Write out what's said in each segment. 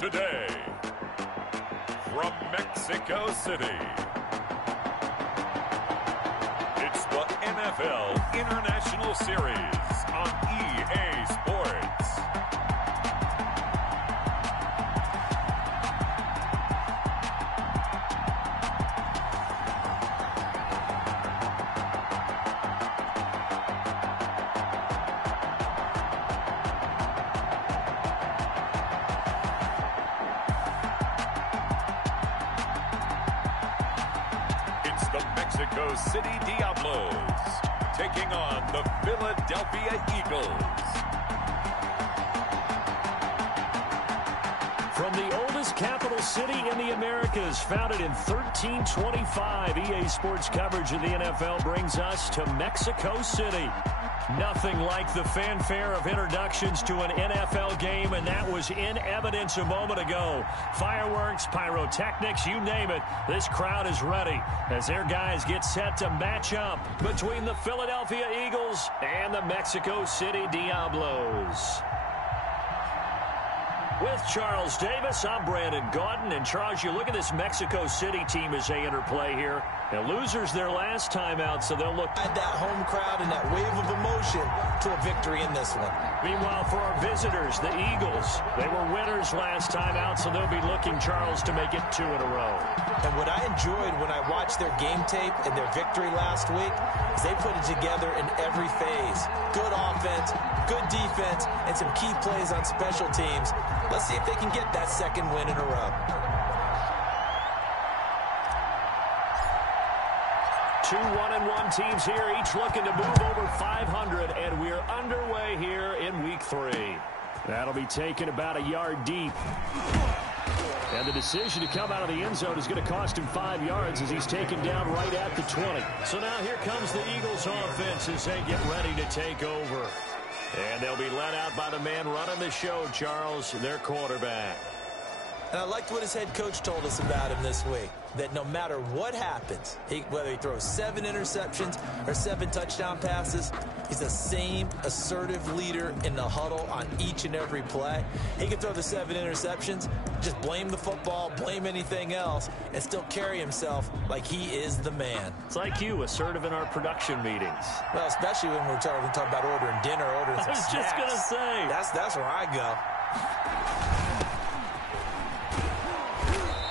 today, from Mexico City, it's the NFL International Series on EA Sports. The Mexico City Diablos taking on the Philadelphia Eagles. From the oldest capital city in the Americas, founded in 1325, EA Sports coverage of the NFL brings us to Mexico City. Nothing like the fanfare of introductions to an NFL game, and that was in evidence a moment ago. Fireworks, pyrotechnics, you name it. This crowd is ready as their guys get set to match up between the Philadelphia Eagles and the Mexico City Diablos. With Charles Davis, I'm Brandon Gaudin. And Charles, you look at this Mexico City team as they interplay here. The losers their last time out, so they'll look at that home crowd and that wave of emotion to a victory in this one. Meanwhile, for our visitors, the Eagles, they were winners last time out, so they'll be looking, Charles, to make it 2 in a row. And what I enjoyed when I watched their game tape and their victory last week is they put it together in every phase. Good offense, good defense, and some key plays on special teams. Let's see if they can get that second win in a row. Two 1-1 teams here, each looking to move over 500, and we're underway here in week 3. That'll be taken about a yard deep. And the decision to come out of the end zone is going to cost him 5 yards as he's taken down right at the 20. So now here comes the Eagles offense as they get ready to take over. And they'll be led out by the man running the show, Charles, their quarterback. And I liked what his head coach told us about him this week, that no matter what happens, whether he throws 7 interceptions or 7 touchdown passes, he's the same assertive leader in the huddle on each and every play. He can throw the 7 interceptions, just blame the football, blame anything else, and still carry himself like he is the man. It's like you, assertive in our production meetings. Well, especially when we're talking about ordering dinner, ordering some snacks. I was just going to say. That's where I go.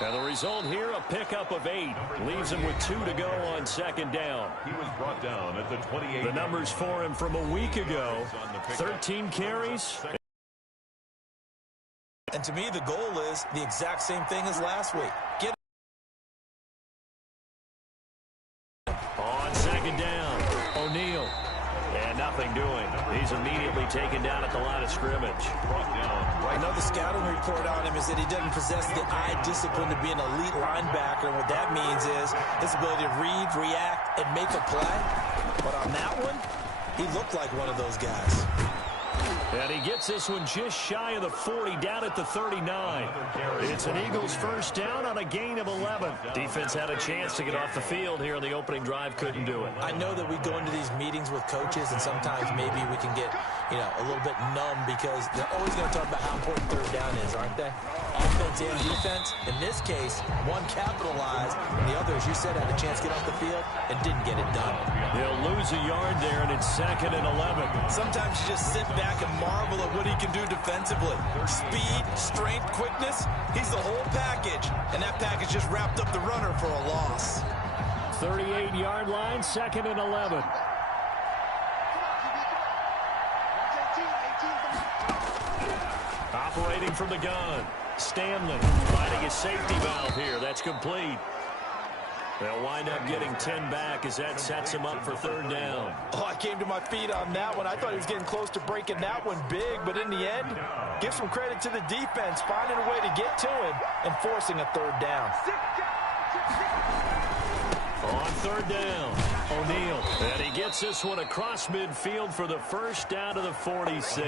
And the result here, a pickup of 8. Leaves him with 2 to go on second down. He was brought down at the 28. The numbers for him from a week ago, 13 carries. And to me, the goal is the exact same thing as last week. Get on second down, O'Neal. And nothing doing. He's immediately taken down at the line of scrimmage. Brought down. I know the scouting report on him is that he doesn't possess the eye discipline to be an elite linebacker. And what that means is his ability to read, react, and make a play. But on that one, he looked like one of those guys. And he gets this one just shy of the 40, down at the 39. It's an Eagles first down on a gain of 11. Defense had a chance to get off the field here in the opening drive, couldn't do it. I know that we go into these meetings with coaches, and sometimes maybe we can get, a little bit numb because they're always going to talk about how important third down is, aren't they? Offense and defense. In this case, one capitalized, and the other, as you said, had a chance to get off the field and didn't get it done. They'll lose a yard there, and it's 2nd and 11. Sometimes you just sit back and marvel at what he can do defensively. Speed, strength, quickness, he's the whole package. And that package just wrapped up the runner for a loss. 38-yard line, 2nd and 11. Operating from the gun, Stanley finding his safety valve here. That's complete. They'll wind up getting 10 back as that sets him up for third down. Oh, I came to my feet on that one. I thought he was getting close to breaking that one big, but in the end, give some credit to the defense, finding a way to get to him and forcing a third down. On third down, O'Neal. And he gets this one across midfield for the first down to the 46.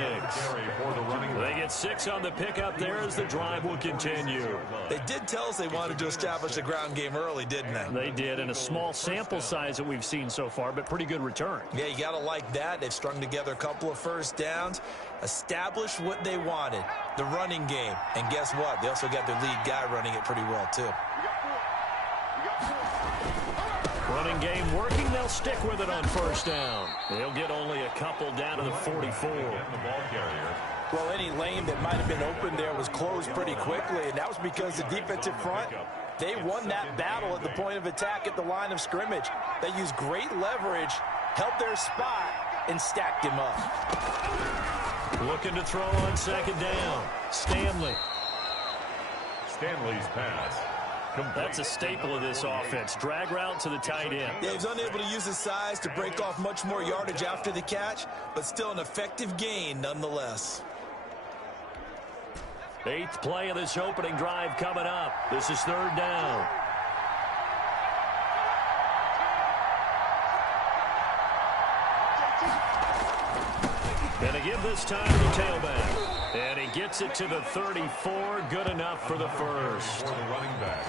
They get 6 on the pickup there as the drive will continue. They did tell us they wanted to establish a ground game early, didn't they? They did, and a small sample size that we've seen so far, but pretty good return. Yeah, you got to like that. They've strung together a couple of first downs, established what they wanted, the running game. And guess what? They also got their lead guy running it pretty well, too. Running game working. They'll stick with it on first down. They'll get only a couple down to the 44. Well, any lane that might have been open there was closed pretty quickly, and that was because the defensive front, they won that battle at the point of attack at the line of scrimmage. They used great leverage, held their spot, and stacked him up. Looking to throw on second down. Stanley. Stanley's pass. That's a staple of this offense. Drag route to the tight end. Yeah, he's unable to use his size to break off much more yardage after the catch, but still an effective gain nonetheless. 8th play of this opening drive coming up. This is third down. And again this time to the tailback. And he gets it to the 34. Good enough for the first.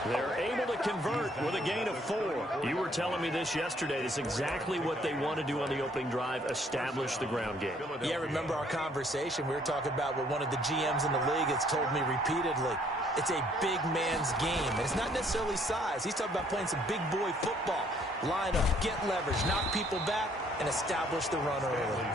They're able to convert with a gain of 4. You were telling me this yesterday. This is exactly what they want to do on the opening drive, establish the ground game. Yeah, remember our conversation. We were talking about what one of the GMs in the league has told me repeatedly. It's a big man's game, and it's not necessarily size. He's talking about playing some big boy football. Line up, get leverage, knock people back, and establish the run early.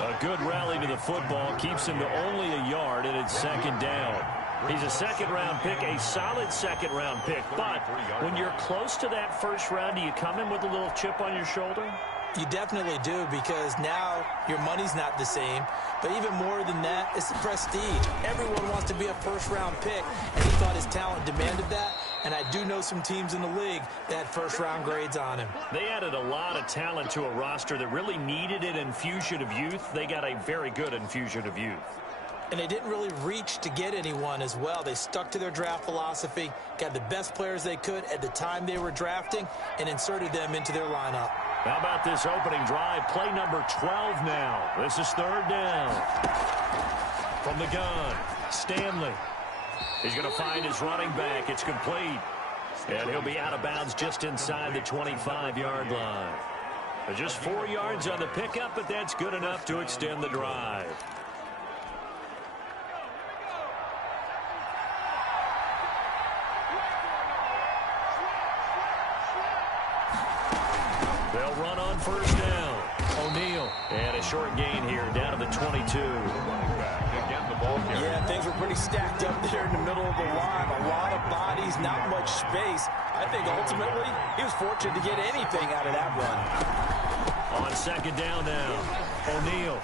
A good rally to the football keeps him to only a yard, and it's second down. He's a second-round pick, a solid second-round pick. But when you're close to that first round, do you come in with a little chip on your shoulder? You definitely do, because now your money's not the same. But even more than that, it's the prestige. Everyone wants to be a first-round pick, and he thought his talent demanded that. And I do know some teams in the league that had first-round grades on him. They added a lot of talent to a roster that really needed an infusion of youth. They got a very good infusion of youth. And they didn't really reach to get anyone as well. They stuck to their draft philosophy, got the best players they could at the time they were drafting, and inserted them into their lineup. How about this opening drive? Play number 12 now. This is third down. From the gun, Stanley. He's going to find his running back. It's complete. And he'll be out of bounds just inside the 25-yard line. Just 4 yards on the pickup, but that's good enough to extend the drive. They'll run on first down. O'Neal. And a short gain here down to the 22. Yeah, things were pretty stacked up there in the middle of the line. A lot of bodies, not much space. I think ultimately he was fortunate to get anything out of that run. On second down now, O'Neal.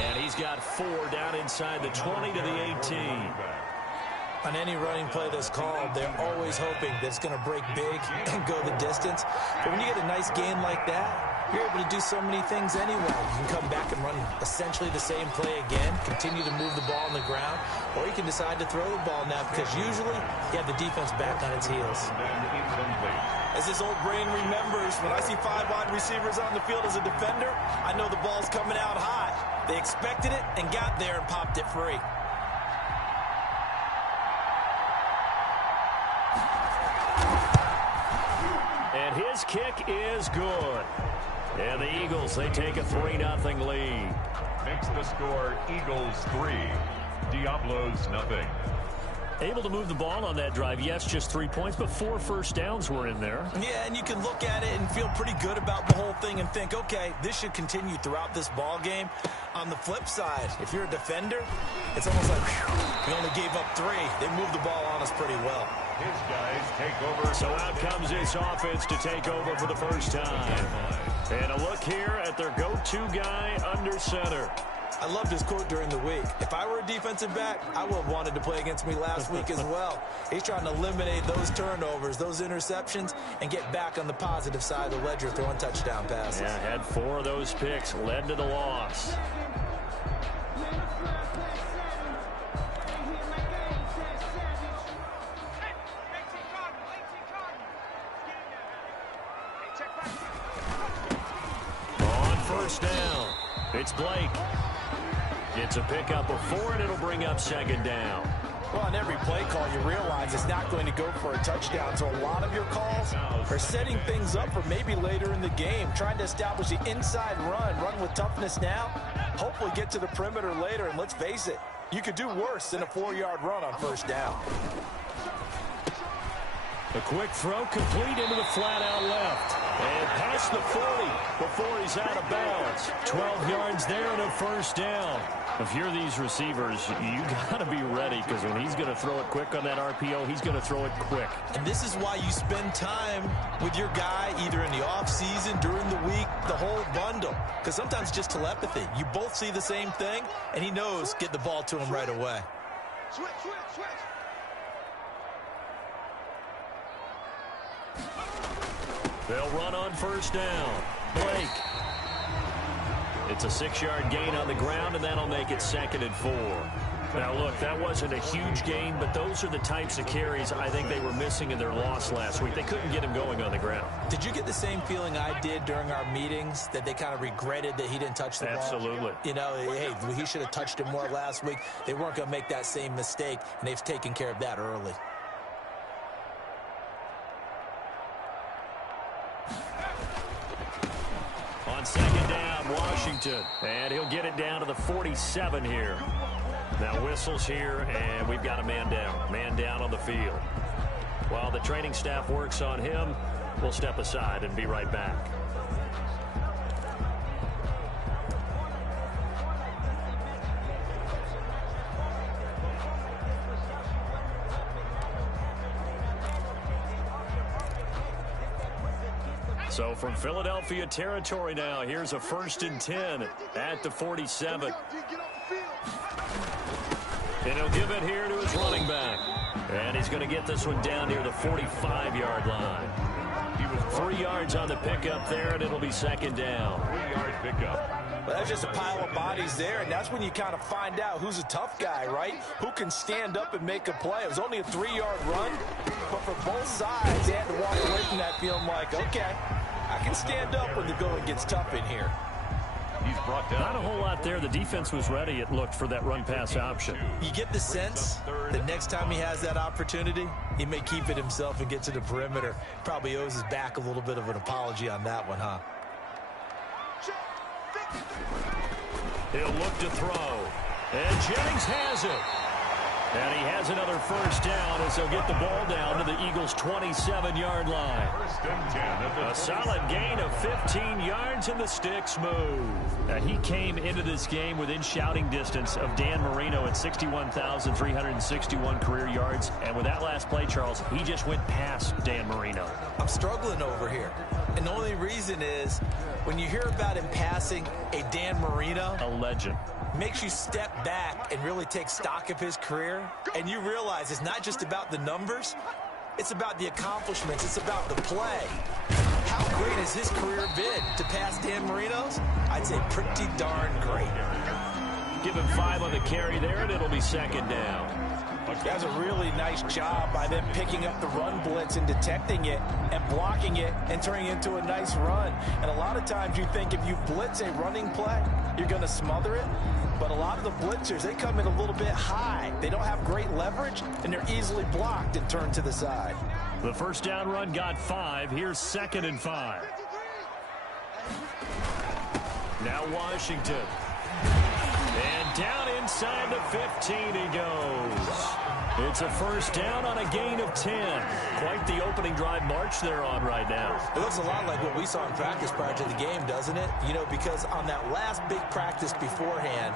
And he's got 4 down inside the 20 to the 18. On any running play that's called, they're always hoping that it's going to break big and go the distance. But when you get a nice gain like that, you're able to do so many things anyway. You can come back and run essentially the same play again, continue to move the ball on the ground, or you can decide to throw the ball now because usually you have the defense back on its heels. As this old brain remembers, when I see 5 wide receivers on the field as a defender, I know the ball's coming out hot. They expected it and got there and popped it free. And his kick is good. And the Eagles, they take a 3-0 lead. Makes the score Eagles 3, Diablos 0. Able to move the ball on that drive. Yes, just 3 points, but 4 first downs were in there. Yeah, and you can look at it and feel pretty good about the whole thing and think, okay, this should continue throughout this ball game. On the flip side, if you're a defender, it's almost like, whew, we only gave up 3. They moved the ball on us pretty well. His guys take over. So out comes this offense to take over for the first time. And a look here at their go-to guy under center. I loved his quote during the week. If I were a defensive back, I would have wanted to play against me last week as well. He's trying to eliminate those turnovers, those interceptions, and get back on the positive side of the ledger throwing touchdown passes. Yeah, had 4 of those picks, led to the loss. first down. It's Blake. It's a pickup of 4, and it'll bring up second down. Well, on every play call, you realize it's not going to go for a touchdown. So a lot of your calls are setting things up for maybe later in the game, trying to establish the inside run with toughness now, hopefully get to the perimeter later. And let's face it, you could do worse than a 4-yard run on first down. A quick throw complete into the flat out left. And past the 40 before he's out of bounds. 12 yards there and a first down. If you're these receivers, you got to be ready, because when he's going to throw it quick on that RPO, he's going to throw it quick. And this is why you spend time with your guy either in the offseason, during the week, the whole bundle. Because sometimes it's just telepathy. You both see the same thing, and he knows get the ball to him right away. Switch. They'll run on first down. Blake. It's a 6-yard gain on the ground, and that'll make it 2nd and 4. Now, look, that wasn't a huge gain, but those are the types of carries I think they were missing in their loss last week. They couldn't get him going on the ground. Did you get the same feeling I did during our meetings, that they kind of regretted that he didn't touch the ball? Absolutely. You know, hey, he should have touched it more last week. They weren't going to make that same mistake, and they've taken care of that early. On second down, Washington. And he'll get it down to the 47 here. Now whistles here, and we've got a man down. Man down on the field. While the training staff works on him, we'll step aside and be right back. So from Philadelphia territory now, here's a 1st and 10 at the 47. And he'll give it here to his running back. And he's going to get this one down near the 45-yard line. He was 3 yards on the pickup there, and it'll be 2nd down. 3-yard pickup. Well, that's just a pile of bodies there, and that's when you kind of find out who's a tough guy, right? Who can stand up and make a play. It was only a 3-yard run, but for both sides, they had to walk away from that feeling like, okay, I can stand up when the going gets tough in here. He's brought down. Not a whole lot there. The defense was ready, it looked, for that run-pass option. You get the sense that next time he has that opportunity, he may keep it himself and get to the perimeter. Probably owes his back a little bit of an apology on that one, huh? He'll look to throw. And Jennings has it. And he has another first down as they'll get the ball down to the Eagles' 27-yard line. 1st and 10. A solid gain of 15 yards, and the sticks move. Now, he came into this game within shouting distance of Dan Marino at 61,361 career yards. And with that last play, Charles, he just went past Dan Marino. I'm struggling over here. And the only reason is when you hear about him passing a Dan Marino, A legend. makes you step back and really take stock of his career, and you realize it's not just about the numbers, it's about the accomplishments, it's about the play. How great has his career been to pass Dan Marino's? I'd say pretty darn great. Give him 5 on the carry there, and it'll be 2nd down. That was a really nice job by them picking up the run blitz and detecting it and blocking it and turning it into a nice run. And a lot of times you think if you blitz a running play, you're going to smother it. But a lot of the blitzers, they come in a little bit high. They don't have great leverage, and they're easily blocked and turned to the side. The first down run got 5. Here's 2nd and 5. Now Washington. And down inside the 15 he goes. It's a first down on a gain of 10. Quite the opening drive march they're on right now. It looks a lot like what we saw in practice prior to the game, doesn't it? You know, because on that last big practice beforehand,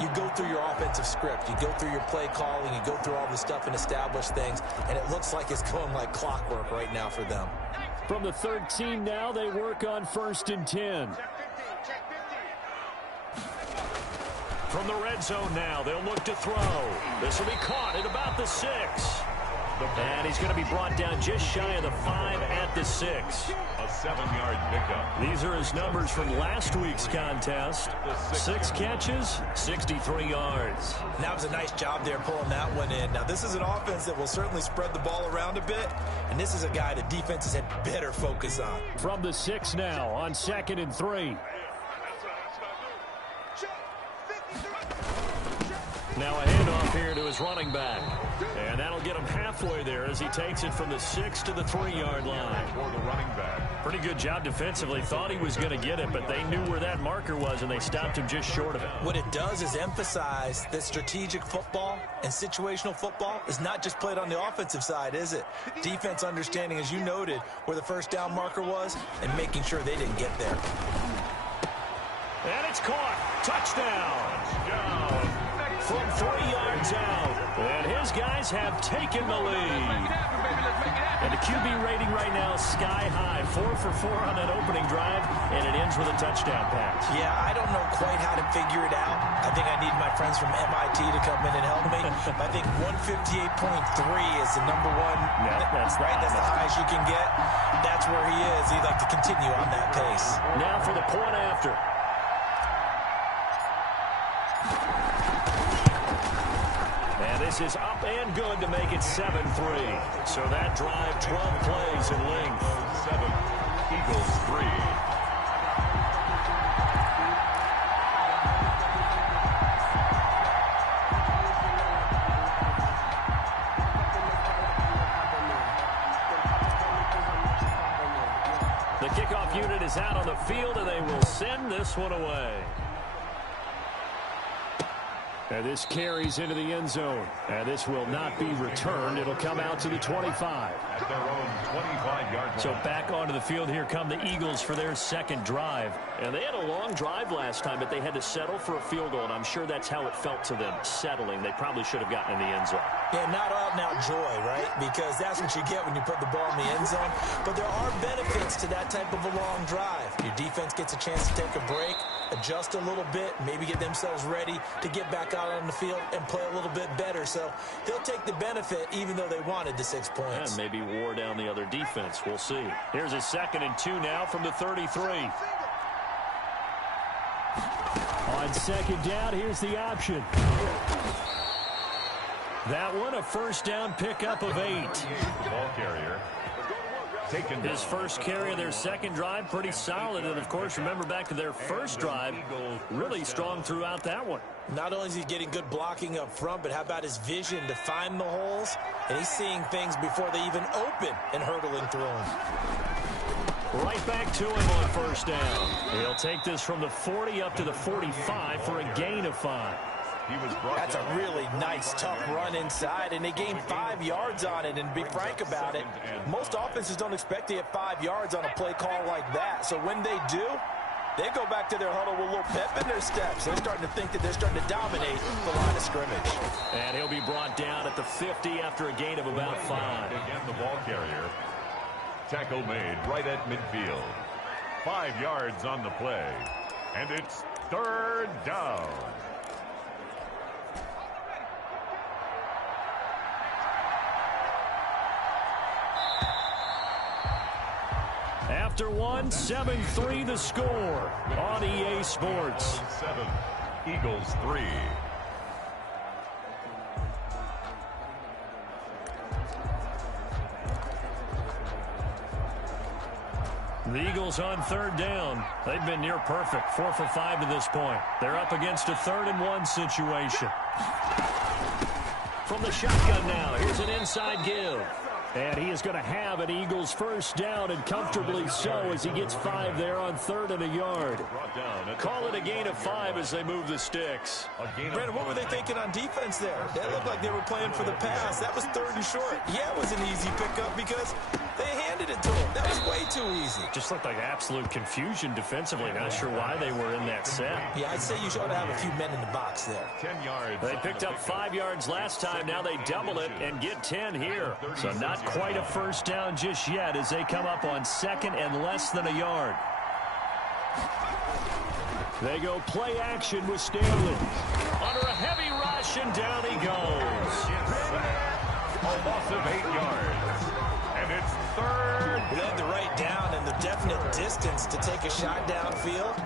you go through your offensive script. You go through your play calling. You go through all the stuff and establish things. And it looks like it's going like clockwork right now for them. From the 13 now, they work on 1st and 10. From the red zone now, they'll look to throw. This will be caught at about the 6. And he's going to be brought down just shy of the 5 at the 6. A 7-yard pickup. These are his numbers from last week's contest. 6 catches, 63 yards. And that was a nice job there pulling that one in. Now, this is an offense that will certainly spread the ball around a bit, and this is a guy the defense has had better focus on. From the 6 now on 2nd and 3. Now a handoff here to his running back. And that'll get him halfway there as he takes it from the 6 to the 3-yard line. For the running back. Pretty good job defensively. Thought he was going to get it, but they knew where that marker was, and they stopped him just short of it. What it does is emphasize that strategic football and situational football is not just played on the offensive side, is it? Defense understanding, as you noted, where the first down marker was and making sure they didn't get there. And it's caught. Touchdown. From 3 yards out. And his guys have taken the lead. And the QB rating right now sky high. 4 for 4 on that opening drive, and it ends with a touchdown pass. Yeah, I don't know quite how to figure it out. I think I need my friends from MIT to come in and help me. I think 158.3 is the number one. Yeah, that's right. That's the highest you can get. That's where he is. He'd like to continue on that pace. Now for the point after. And this is up and good to make it 7-3. So that drive, 12 plays in length. 7, Eagles 3. The kickoff unit is out on the field, and they will send this one away. And this carries into the end zone. And this will not be returned. It'll come out to the 25. At their own 25-yard line. So back onto the field here come the Eagles for their second drive. And they had a long drive last time, but they had to settle for a field goal. And I'm sure that's how it felt to them, settling. They probably should have gotten in the end zone. Yeah, not out-and-out joy, right? Because that's what you get when you put the ball in the end zone. But there are benefits to that type of a long drive. Your defense gets a chance to take a break, adjust a little bit, maybe get themselves ready to get back out on the field and play a little bit better. So they'll take the benefit even though they wanted the 6 points. And maybe wore down the other defense. We'll see. Here's a 2nd and 2 now from the 33. On 2nd down, here's the option. That one, a first down pickup of 8. The ball carrier. Taken His first carry of their second drive, pretty solid. And, of course, remember back to their first drive, really strong throughout that one. Not only is he getting good blocking up front, but how about his vision to find the holes? And he's seeing things before they even open and hurdling through them. Right back to him on first down. He'll take this from the 40 up to the 45 for a gain of 5. That's a really nice, tough run inside, and they gained 5 yards on it. And to be frank about it, most offenses don't expect to get 5 yards on a play call like that. So when they do, they go back to their huddle with a little pep in their steps. They're starting to think that they're starting to dominate the line of scrimmage. And he'll be brought down at the 50 after a gain of about 5. Again, the ball carrier. Tackle made right at midfield. 5 yards on the play. And it's 3rd down. After one, 7-3 the score on EA Sports. 7, Eagles 3. The Eagles on 3rd down. They've been near perfect, 4 for 5 to this point. They're up against a 3rd and 1 situation. From the shotgun now, here's an inside give. And he is going to have an Eagles first down, and comfortably so, as he gets 5 there on 3rd and a yard. Call it a gain of 5 as they move the sticks. Brandon, what were they thinking on defense there? That looked like they were playing for the pass. That was 3rd and short. Yeah, it was an easy pickup because they handed it to him. That was way too easy. Just looked like absolute confusion defensively. Not sure why they were in that set. Yeah, I'd say you should have a few men in the box there. 10 yards. They picked up 5 yards last time. Now they double it and get 10 here. So not quite a first down just yet as they come up on 2nd and less than a yard. They go play action with Stanley. Under a heavy rush, and down he goes. A loss of 8 yards. And it's 3rd. They had the right down and the definite distance to take a shot downfield,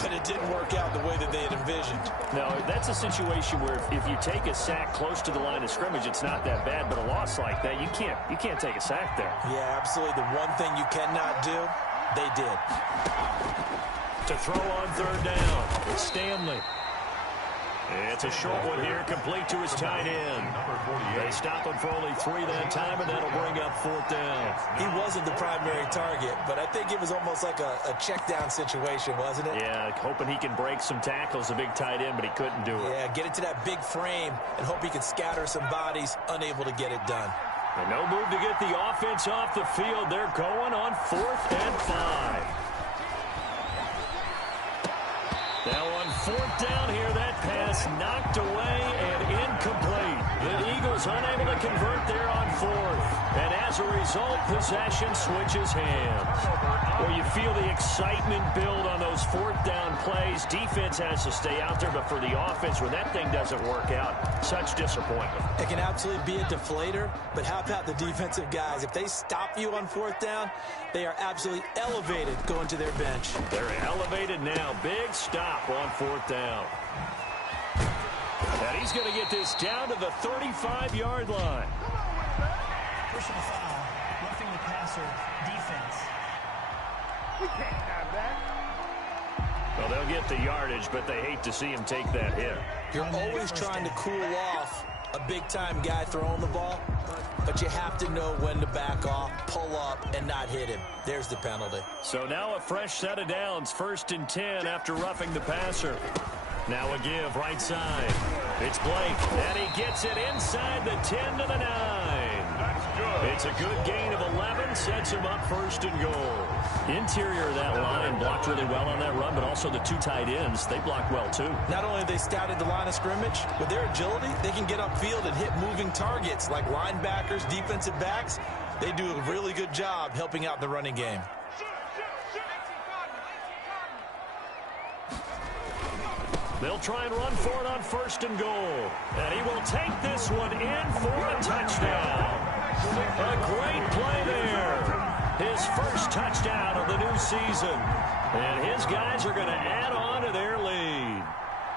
but it didn't work out the way that they had envisioned. No, that's a situation where if you take a sack close to the line of scrimmage, it's not that bad, but a loss like that, you can't take a sack there. Yeah, absolutely. The one thing you cannot do, they did. To throw on 3rd down, it's Stanley. It's a short one here, complete to his tight end. They stop him for only 3 that time, and that'll bring up 4th down. He wasn't the primary target, but I think it was almost like a check down situation, wasn't it? Yeah, hoping he can break some tackles, a big tight end, but he couldn't do it. Yeah, get it to that big frame and hope he can scatter some bodies, unable to get it done. And no move to get the offense off the field. They're going on 4th and 5. Now on 4th down here, that pass knocked away and incomplete. The Eagles unable to convert there on 4th. And as a result, possession switches hands. Well, you feel the excitement build on those 4th down plays. Defense has to stay out there, but for the offense, when that thing doesn't work out, such disappointment. It can absolutely be a deflator, but how about the defensive guys? If they stop you on 4th down, they are absolutely elevated going to their bench. They're elevated now. Big stop on 4th down. And he's going to get this down to the 35-yard line. Personal foul, roughing the passer, defense. We can't have that. Well, they'll get the yardage, but they hate to see him take that hit. You're always trying to cool off a big-time guy throwing the ball, but you have to know when to back off, pull up, and not hit him. There's the penalty. So now a fresh set of downs, 1st and 10 after roughing the passer. Now a give right side. It's Blake, and he gets it inside the 10 to the 9. That's good. It's a good gain of 11, sets him up 1st and goal. Interior of that line blocked really well on that run, but also the 2 tight ends, they blocked well too. Not only have they scouted the line of scrimmage, with their agility, they can get upfield and hit moving targets like linebackers, defensive backs. They do a really good job helping out the running game. They'll try and run for it on 1st and goal. And he will take this one in for a touchdown. A great play there. His first touchdown of the new season. And his guys are going to add on to their lead.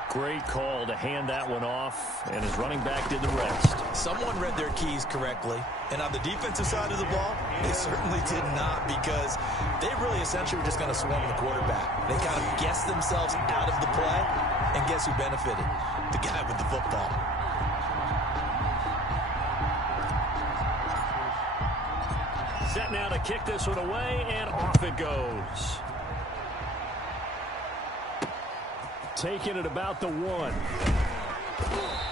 Great call to hand that one off, and his running back did the rest. Someone read their keys correctly, and on the defensive side of the ball, they certainly did not, because they really essentially were just going to swarm the quarterback. They kind of guessed themselves out of the play, and guess who benefited? The guy with the football. Set now to kick this one away, and off it goes. Taking it about the 1.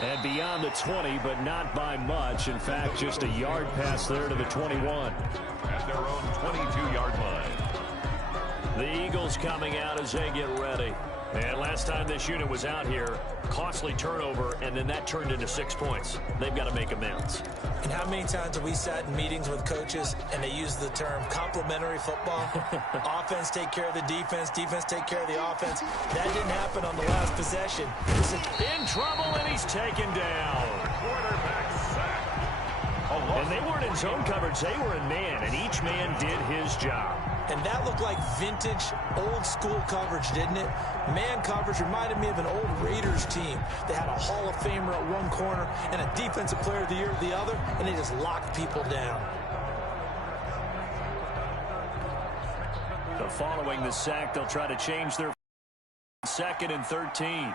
And beyond the 20, but not by much. In fact, just a yard pass there to the 21. At their own 22-yard line. The Eagles coming out as they get ready. And last time this unit was out here, costly turnover, and then that turned into 6 points. They've got to make amends. And how many times have we sat in meetings with coaches and they use the term complementary football? Offense take care of the defense, defense take care of the offense. That didn't happen on the last possession. In trouble, and he's taken down. Quarterback sack. And they weren't in zone coverage. They were in man, and each man did his job. And that looked like vintage, old-school coverage, didn't it? Man coverage reminded me of an old Raiders team. They had a Hall of Famer at one corner and a Defensive Player of the Year at the other, and they just locked people down. So following the sack, they'll try to change their 2nd and 13.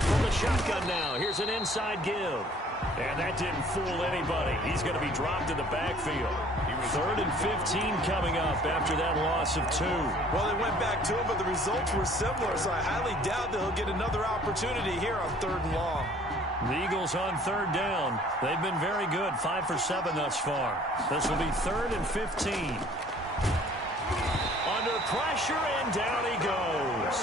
From the shotgun now, here's an inside give. And that didn't fool anybody. He's going to be dropped in the backfield. 3rd and 15 coming up after that loss of 2. Well, they went back to him, but the results were similar, so I highly doubt that he'll get another opportunity here on 3rd and long. The Eagles on 3rd down. They've been very good, 5 for 7 thus far. This will be 3rd and 15. Under pressure, and down he goes.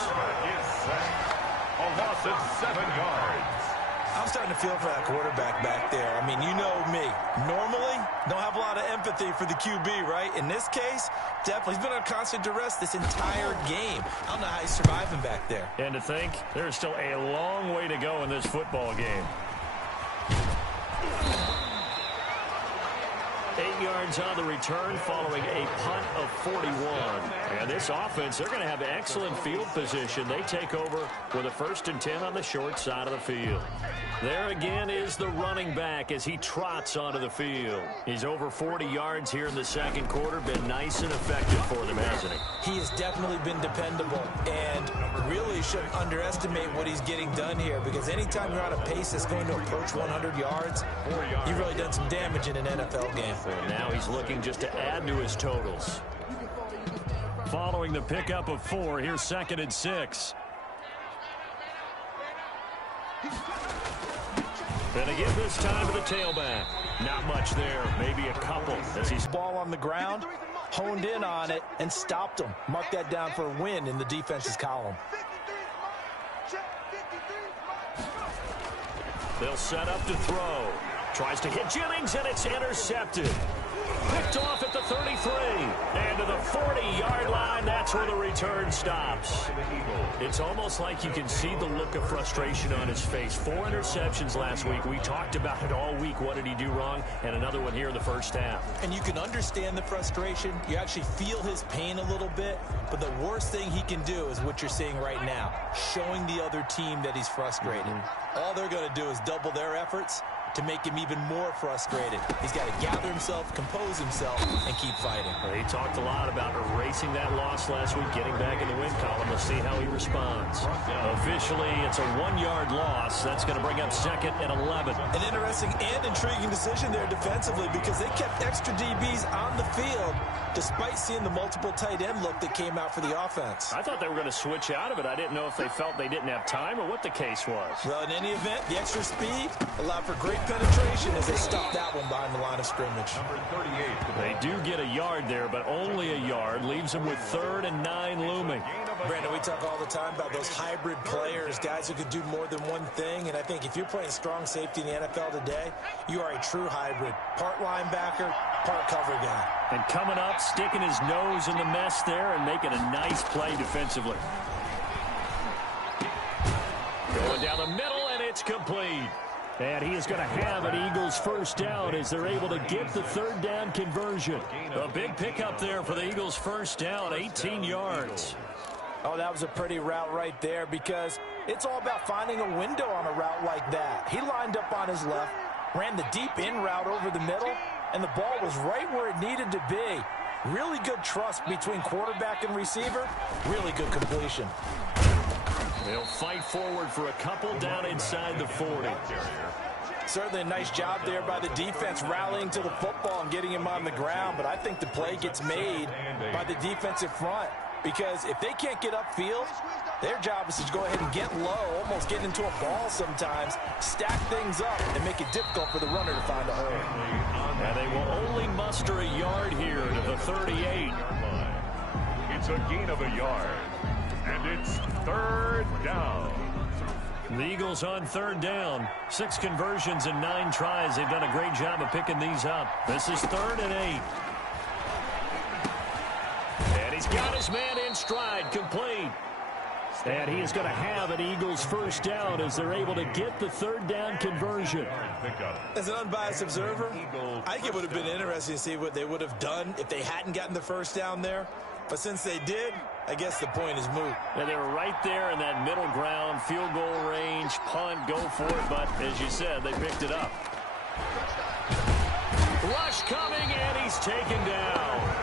A loss of 7 yards. I'm starting to feel for that quarterback back there. I mean, you know me. Normally, don't have a lot of empathy for the QB, right? In this case, definitely. He's been under constant duress this entire game. I don't know how he's surviving back there. And to think, there's still a long way to go in this football game. 8 yards on the return following a punt of 41. And this offense, they're going to have excellent field position. They take over with a 1st and 10 on the short side of the field. There again is the running back as he trots onto the field. He's over 40 yards here in the second quarter. Been nice and effective for them, hasn't he? He has definitely been dependable, and really shouldn't underestimate what he's getting done here, because anytime you're on a pace that's going to approach 100 yards, you've really done some damage in an NFL game. And now he's looking just to add to his totals. Following the pickup of 4, here's 2nd and 6. And again this time to the tailback. Not much there, maybe a couple as he's ball on the ground, honed in on it, and stopped him. Mark that down for a win in the defense's column. They'll set up to throw. Tries to hit Jennings, and it's intercepted. Picked off at the 33. And to the 40-yard line, that's where the return stops. It's almost like you can see the look of frustration on his face. 4 interceptions last week. We talked about it all week. What did he do wrong? And another one here in the first half. And you can understand the frustration. You actually feel his pain a little bit. But the worst thing he can do is what you're seeing right now, showing the other team that he's frustrated. All they're going to do is double their efforts to make him even more frustrated. He's got to gather himself, compose himself, and keep fighting. Well, he talked a lot about erasing that loss last week, getting back in the win column. We'll see how he responds. Officially, it's a 1-yard loss. That's going to bring up 2nd and 11. An interesting and intriguing decision there defensively, because they kept extra DBs on the field despite seeing the multiple tight end look that came out for the offense. I thought they were going to switch out of it. I didn't know if they felt they didn't have time or what the case was. Well, in any event, the extra speed allowed for great penetration as they stopped that one behind the line of scrimmage. They do get a yard there, but only a yard. Leaves them with 3rd and 9 looming. Brandon, we talk all the time about those hybrid players, guys who could do more than one thing, and I think if you're playing strong safety in the NFL today, you are a true hybrid. Part linebacker, part cover guy. And coming up, sticking his nose in the mess there and making a nice play defensively. Going down the middle, and it's complete. And he is going to have an Eagles 1st down as they're able to get the 3rd down conversion. A big pickup there for the Eagles 1st down, 18 yards. Oh, that was a pretty route right there, because it's all about finding a window on a route like that. He lined up on his left, ran the deep in route over the middle, and the ball was right where it needed to be. Really good trust between quarterback and receiver. Really good completion. They'll fight forward for a couple down inside the 40. Certainly a nice job there by the defense rallying to the football and getting him on the ground, but I think the play gets made by the defensive front, because if they can't get upfield, their job is to go ahead and get low, almost get into a ball sometimes, stack things up, and make it difficult for the runner to find a hole. And they will only muster a yard here to the 38. It's a gain of a yard, and it's 3rd down. The Eagles on 3rd down. 6 conversions and 9 tries. They've done a great job of picking these up. This is 3rd and 8. And he's got his man in stride, complete. And he is going to have an Eagles 1st down as they're able to get the 3rd down conversion. As an unbiased observer, I think it would have been interesting to see what they would have done if they hadn't gotten the 1st down there. But since they did, I guess the point is moot. And they were right there in that middle ground, field goal range, punt, go for it. But as you said, they picked it up. Rush coming, and he's taken down.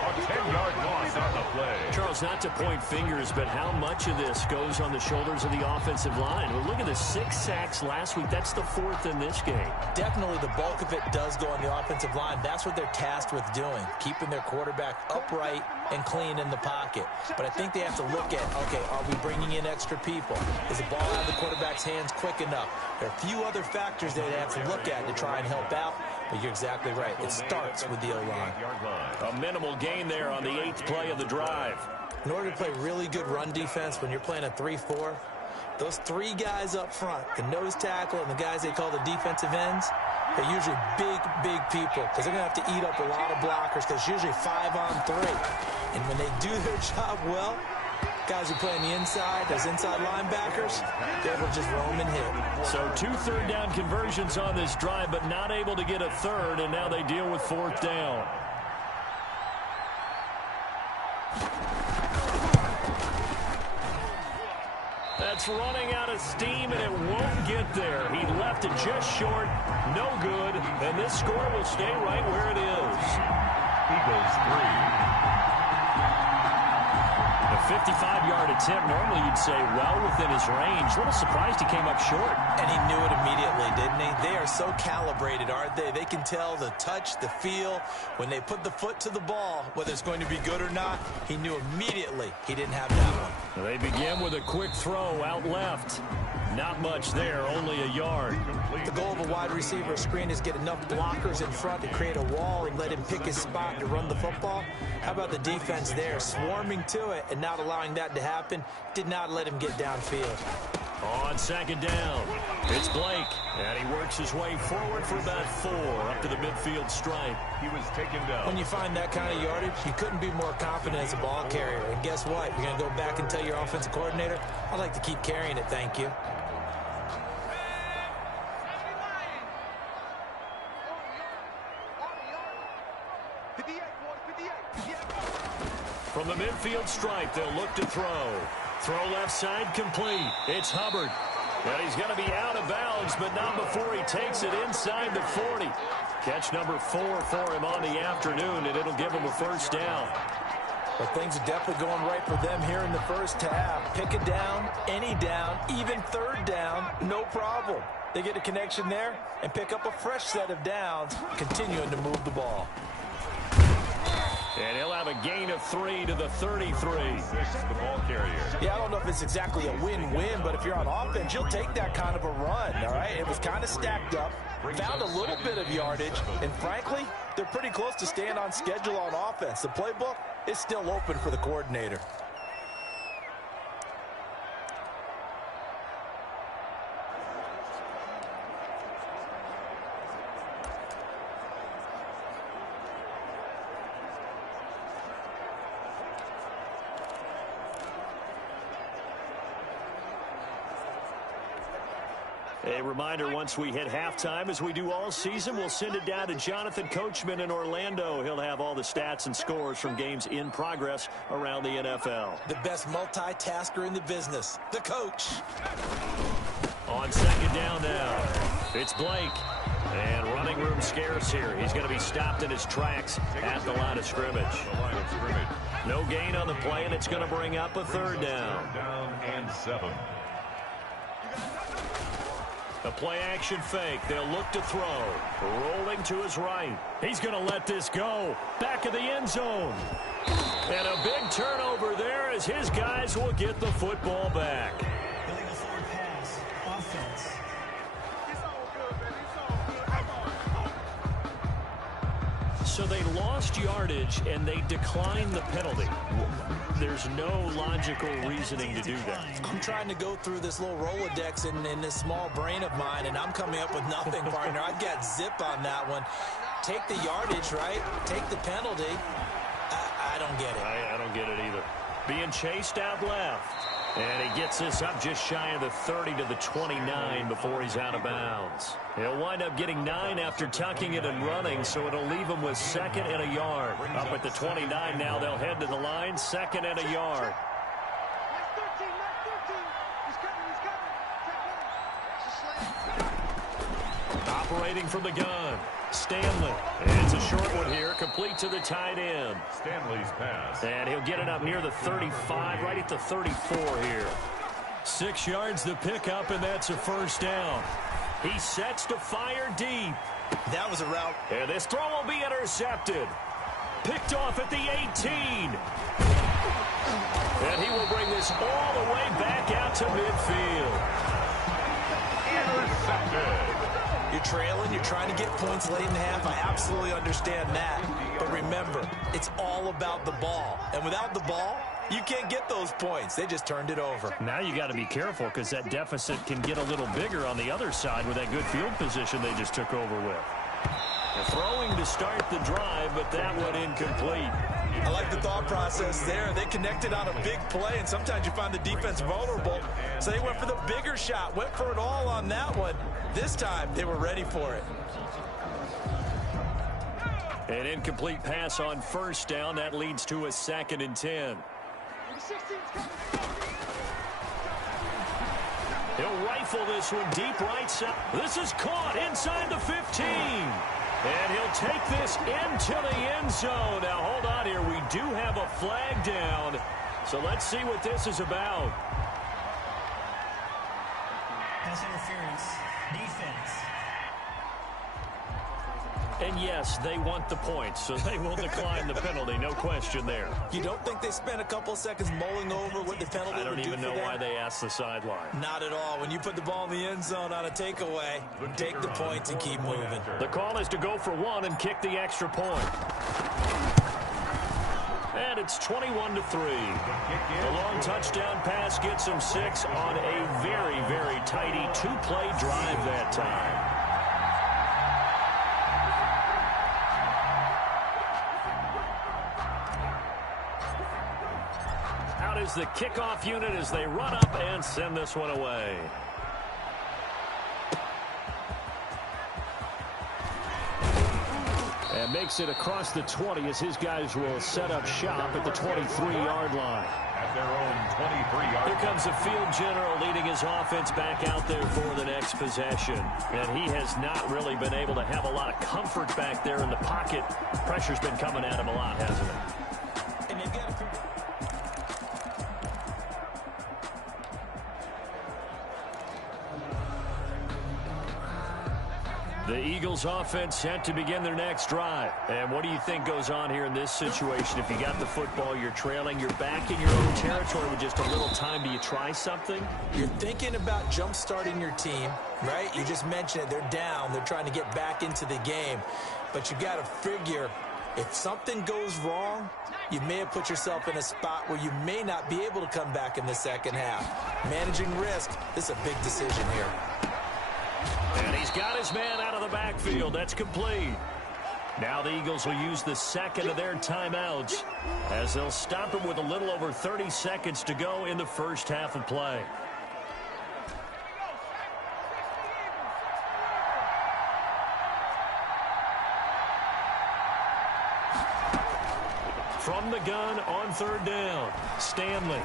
A 10-yard loss on the play. Charles, not to point fingers, but how much of this goes on the shoulders of the offensive line? Well, look at the 6 sacks last week. That's the 4th in this game. Definitely the bulk of it does go on the offensive line. That's what they're tasked with doing, keeping their quarterback upright and clean in the pocket. But I think they have to look at, okay, are we bringing in extra people? Is the ball out of the quarterback's hands quick enough? There are a few other factors they have to look at to try and help out. But you're exactly right. It starts with the O-line. A minimal gain there on the 8th play of the drive. In order to play really good run defense when you're playing a 3-4, those 3 guys up front, the nose tackle and the guys they call the defensive ends, they're usually big people, because they're going to have to eat up a lot of blockers, because it's usually 5-on-3. And when they do their job well, Guys who play on the inside, those inside linebackers, they will just roam and hit. So 2 third-down conversions on this drive, but not able to get a third, and now they deal with 4th down. That's running out of steam, and it won't get there. He left it just short, no good, and this score will stay right where it is. Eagles 3. A 55-yard attempt, normally you'd say well within his range. A little surprised he came up short. And he knew it immediately, didn't he? They are so calibrated, aren't they? They can tell the touch, the feel. When they put the foot to the ball, whether it's going to be good or not, he knew immediately he didn't have that one. They begin with a quick throw out left. Not much there, only a yard. The goal of a wide receiver screen is get enough blockers in front to create a wall and let him pick his spot to run the football. How about the defense there, swarming to it and not allowing that to happen? Did not let him get downfield. On 2nd down, it's Blake, and he works his way forward for about 4 up to the midfield stripe. He was taken down. When you find that kind of yardage, you couldn't be more confident as a ball carrier. And guess what? You're going to go back and tell your offensive coordinator, I'd like to keep carrying it, thank you. From the midfield stripe, they'll look to throw. Throw left side complete. It's Hubbard. And he's going to be out of bounds, but not before he takes it inside the 40. Catch number 4 for him on the afternoon, and it'll give him a 1st down. But things are definitely going right for them here in the first half. Pick a down, any down, even 3rd down, no problem. They get a connection there and pick up a fresh set of downs, continuing to move the ball. And he'll have a gain of 3 to the 33. The ball carrier. Yeah, I don't know if it's exactly a win-win, but if you're on offense, you'll take that kind of a run, all right? It was kind of stacked up, found a little bit of yardage, and frankly, they're pretty close to staying on schedule on offense. The playbook is still open for the coordinator. A reminder, once we hit halftime, as we do all season, we'll send it down to Jonathan Coachman in Orlando. He'll have all the stats and scores from games in progress around the NFL. The best multitasker in the business, the coach. On 2nd down now, it's Blake. And running room scarce here. He's going to be stopped in his tracks at the line of scrimmage. No gain on the play, and it's going to bring up a 3rd down. Down and 7. A play-action fake. They'll look to throw. Rolling to his right. He's going to let this go. Back of the end zone. And a big turnover there as his guys will get the football back. Building a forward pass. Offense. So they lost yardage, and they declined the penalty. There's no logical reasoning to do that. I'm trying to go through this little Rolodex in this small brain of mine, and I'm coming up with nothing, partner. I've got zip on that one. Take the yardage, right? Take the penalty. I don't get it. I don't get it either. Being chased out left. And he gets this up just shy of the 30 to the 29 before he's out of bounds. He'll wind up getting 9 after tucking it and running, so it'll leave him with 2nd and a yard. Up at the 29 now, they'll head to the line, 2nd and a yard. Operating from the gun, Stanley. And it's a short one here, complete to the tight end. Stanley's pass. And he'll get it up near the 35, right at the 34 here. 6 yards the pickup, and that's a 1st down. He sets to fire deep. That was a route. And this throw will be intercepted. Picked off at the 18. And he will bring this all the way back out to midfield. Intercepted. You're trailing, you're trying to get points late in the half. I absolutely understand that. But remember, it's all about the ball. And without the ball, you can't get those points. They just turned it over. Now you got to be careful because that deficit can get a little bigger on the other side with that good field position they just took over with. Throwing to start the drive, but that one incomplete. I like the thought thought process there. They connected on a big play, and sometimes you find the defense vulnerable. So they went for the bigger shot, went for it all on that one. This time, they were ready for it. An incomplete pass on first down. That leads to a 2nd and 10. He'll rifle this one deep right side. This is caught inside the 15. And he'll take this into the end zone. Now, hold on here. We do have a flag down. So let's see what this is about. Pass interference. Defense. And yes, they want the points, so they will decline the penalty. No question there. You don't think they spent a couple seconds mulling over what the penalty would do for them? I don't even know why they asked the sideline. Not at all. When you put the ball in the end zone on a takeaway, take the points and keep moving. The call is to go for one and kick the extra point. And it's 21-3. The long touchdown pass gets them 6 on a very, very tidy 2-play drive that time. Out is the kickoff unit as they run up and send this one away. And makes it across the 20 as his guys will set up shop at the 23-yard line. At their own 23-yard Here comes the field general leading his offense back out there for the next possession. And he has not really been able to have a lot of comfort back there in the pocket. Pressure's been coming at him a lot, hasn't it? The Eagles offense set to begin their next drive. And what do you think goes on here in this situation? If you got the football, you're trailing, you're back in your own territory with just a little time. Do you try something? You're thinking about jump-starting your team, right? You just mentioned it. They're down. They're trying to get back into the game. But you got to figure if something goes wrong, you may have put yourself in a spot where you may not be able to come back in the second half. Managing risk, this is a big decision here. And he's got his man out of the backfield. That's complete. Now the Eagles will use the second of their timeouts as they'll stop him with a little over 30 seconds to go in the first half of play. From the gun on third down, Stanley.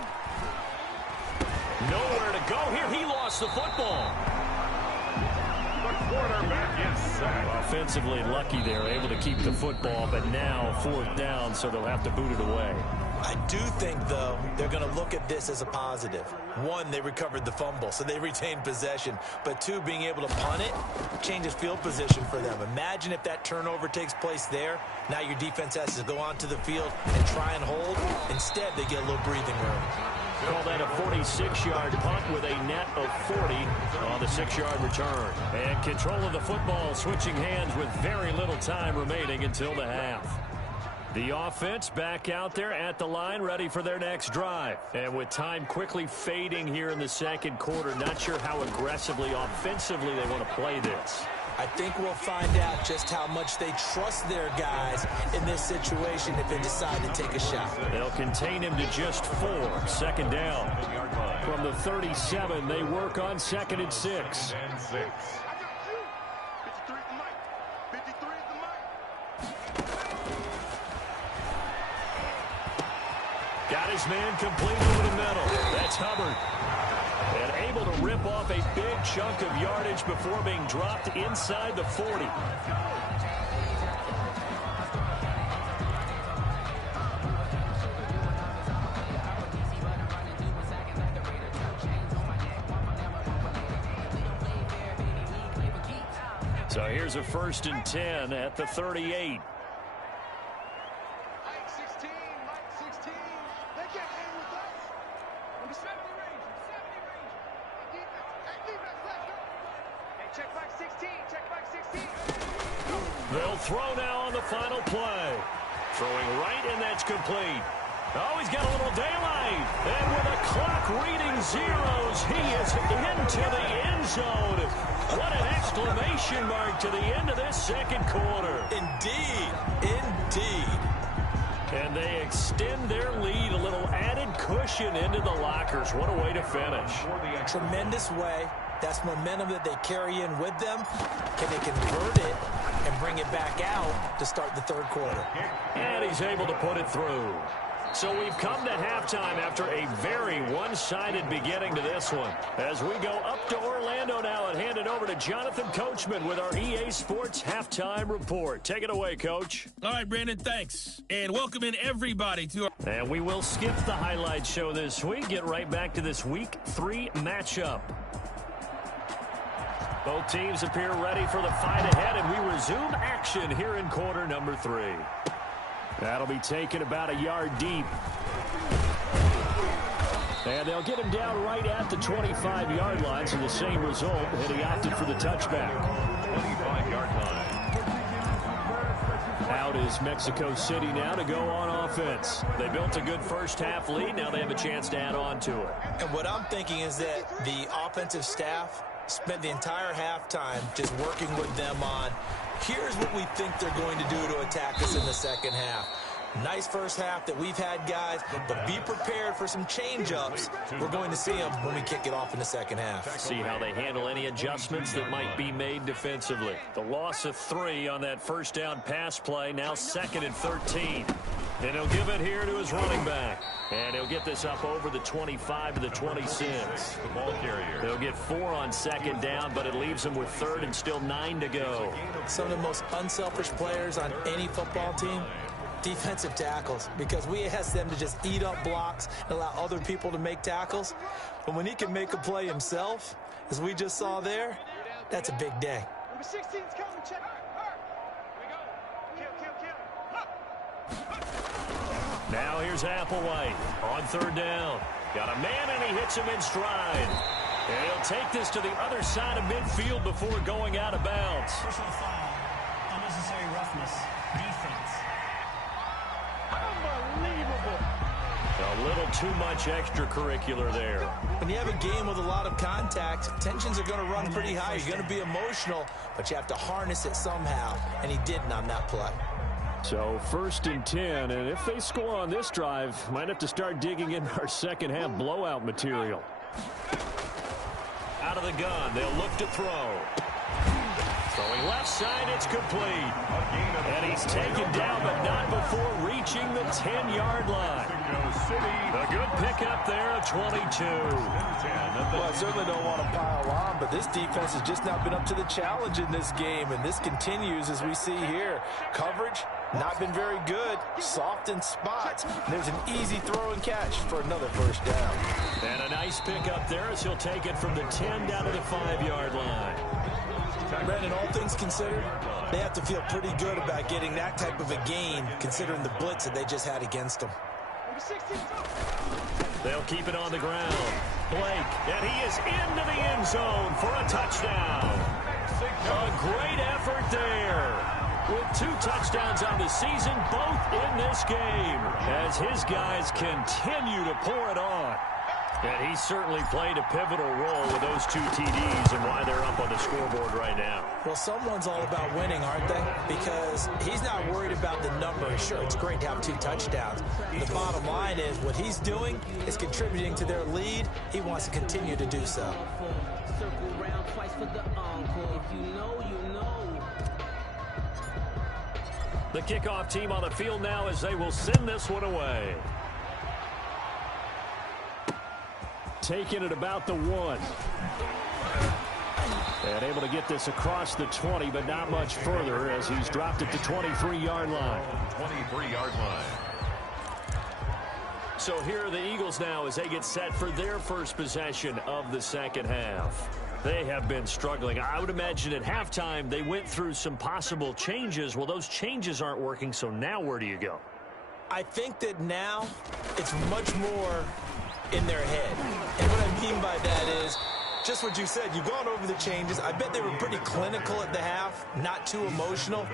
Nowhere to go here. He lost the football. quarterback is sacked. Offensively lucky they're able to keep the football, but now fourth down, so they'll have to boot it away. I do think, though, they're going to look at this as a positive. One, they recovered the fumble, so they retained possession. But two, being able to punt it changes field position for them. Imagine if that turnover takes place there. Now your defense has to go onto the field and try and hold. Instead, they get a little breathing room. Call that a 46-yard punt with a net of 40 on the 6-yard return. And control of the football switching hands with very little time remaining until the half. The offense back out there at the line, ready for their next drive. And with time quickly fading here in the second quarter, not sure how aggressively, offensively they want to play this. I think we'll find out just how much they trust their guys in this situation if they decide to take a shot. They'll contain him to just 4. Second down. From the 37, they work on 2nd and 6. Got his man complete over the middle. That's Hubbard. And able to rip off a big chunk of yardage before being dropped inside the 40. So here's a 1st and 10 at the 38. They'll throw now on the final play. Throwing right, and that's complete. Oh, he's got a little daylight. And with the clock reading zeros, he is into the end zone. What an exclamation mark to the end of this second quarter. Indeed. Indeed. And they extend their lead, a little added cushion into the lockers. What a way to finish. Tremendous way. That's momentum that they carry in with them. Can they convert it and bring it back out to start the third quarter? And he's able to put it through. So we've come to halftime after a very one-sided beginning to this one. As we go up to Orlando now and hand it over to Jonathan Coachman with our EA Sports Halftime Report. Take it away, Coach. All right, Brandon, thanks. And welcome in everybody to our... And we will skip the highlight show this week. Get right back to this Week 3 matchup. Both teams appear ready for the fight ahead, and we resume action here in quarter number 3. That'll be taken about a yard deep. And they'll get him down right at the 25-yard line, so the same result, and he opted for the touchback. 25-yard line. Out is Mexico City now to go on offense. They built a good first-half lead. Now they have a chance to add on to it. And what I'm thinking is that the offensive staff spent the entire halftime just working with them on, here's what we think they're going to do to attack us in the second half. Nice first half that we've had, guys, but be prepared for some change-ups. We're going to see them when we kick it off in the second half. See how they handle any adjustments that might be made defensively. The loss of 3 on that first down pass play, now 2nd and 13. And he'll give it here to his running back. And he'll get this up over the 25 to the 26. The ball carrier. They'll get 4 on 2nd down, but it leaves them with 3rd and still 9 to go. Some of the most unselfish players on any football team, defensive tackles, because we ask them to just eat up blocks and allow other people to make tackles. But when he can make a play himself, as we just saw there, that's a big day. Number 16's coming, check. Here we go. Kill. Now here's Applewhite on 3rd down. Got a man, and he hits him in stride. And he'll take this to the other side of midfield before going out of bounds. Personal foul. Unnecessary roughness. Defense. Unbelievable. A little too much extracurricular there. When you have a game with a lot of contact, tensions are going to run pretty high. You're going to be emotional, but you have to harness it somehow, and he didn't on that play. So 1st and 10, and if they score on this drive, might have to start digging in our second half blowout material. Out of the gun, they'll look to throw. Throwing left side, it's complete. And he's taken down, but not before reaching the 10-yard line. A good pickup there of 22. Well, I certainly don't want to pile on, but this defense has just not been up to the challenge in this game, and this continues as we see here. Coverage, not been very good. Soft in spots. There's an easy throw and catch for another first down. And a nice pickup there as he'll take it from the 10 down to the 5-yard line. Brandon, all things considered, they have to feel pretty good about getting that type of a gain, considering the blitz that they just had against them. Number 16's up. They'll keep it on the ground. Blake, and he is into the end zone for a touchdown. A great effort there. With 2 touchdowns on the season, both in this game, as his guys continue to pour it on. And he certainly played a pivotal role with those 2 TDs and why they're up on the scoreboard right now. Well, someone's all about winning, aren't they? Because he's not worried about the number. Sure, it's great to have 2 touchdowns. The bottom line is what he's doing is contributing to their lead. He wants to continue to do so. The kickoff team on the field now as they will send this one away. Taking it about the 1. And able to get this across the 20, but not much further as he's dropped it to 23-yard line. 23-yard line. So here are the Eagles now as they get set for their first possession of the second half. They have been struggling. I would imagine at halftime they went through some possible changes. Well, those changes aren't working, so now where do you go? I think that now it's much more in their head. And what I mean by that is just what you said. You've gone over the changes. I bet they were pretty clinical at the half, not too emotional.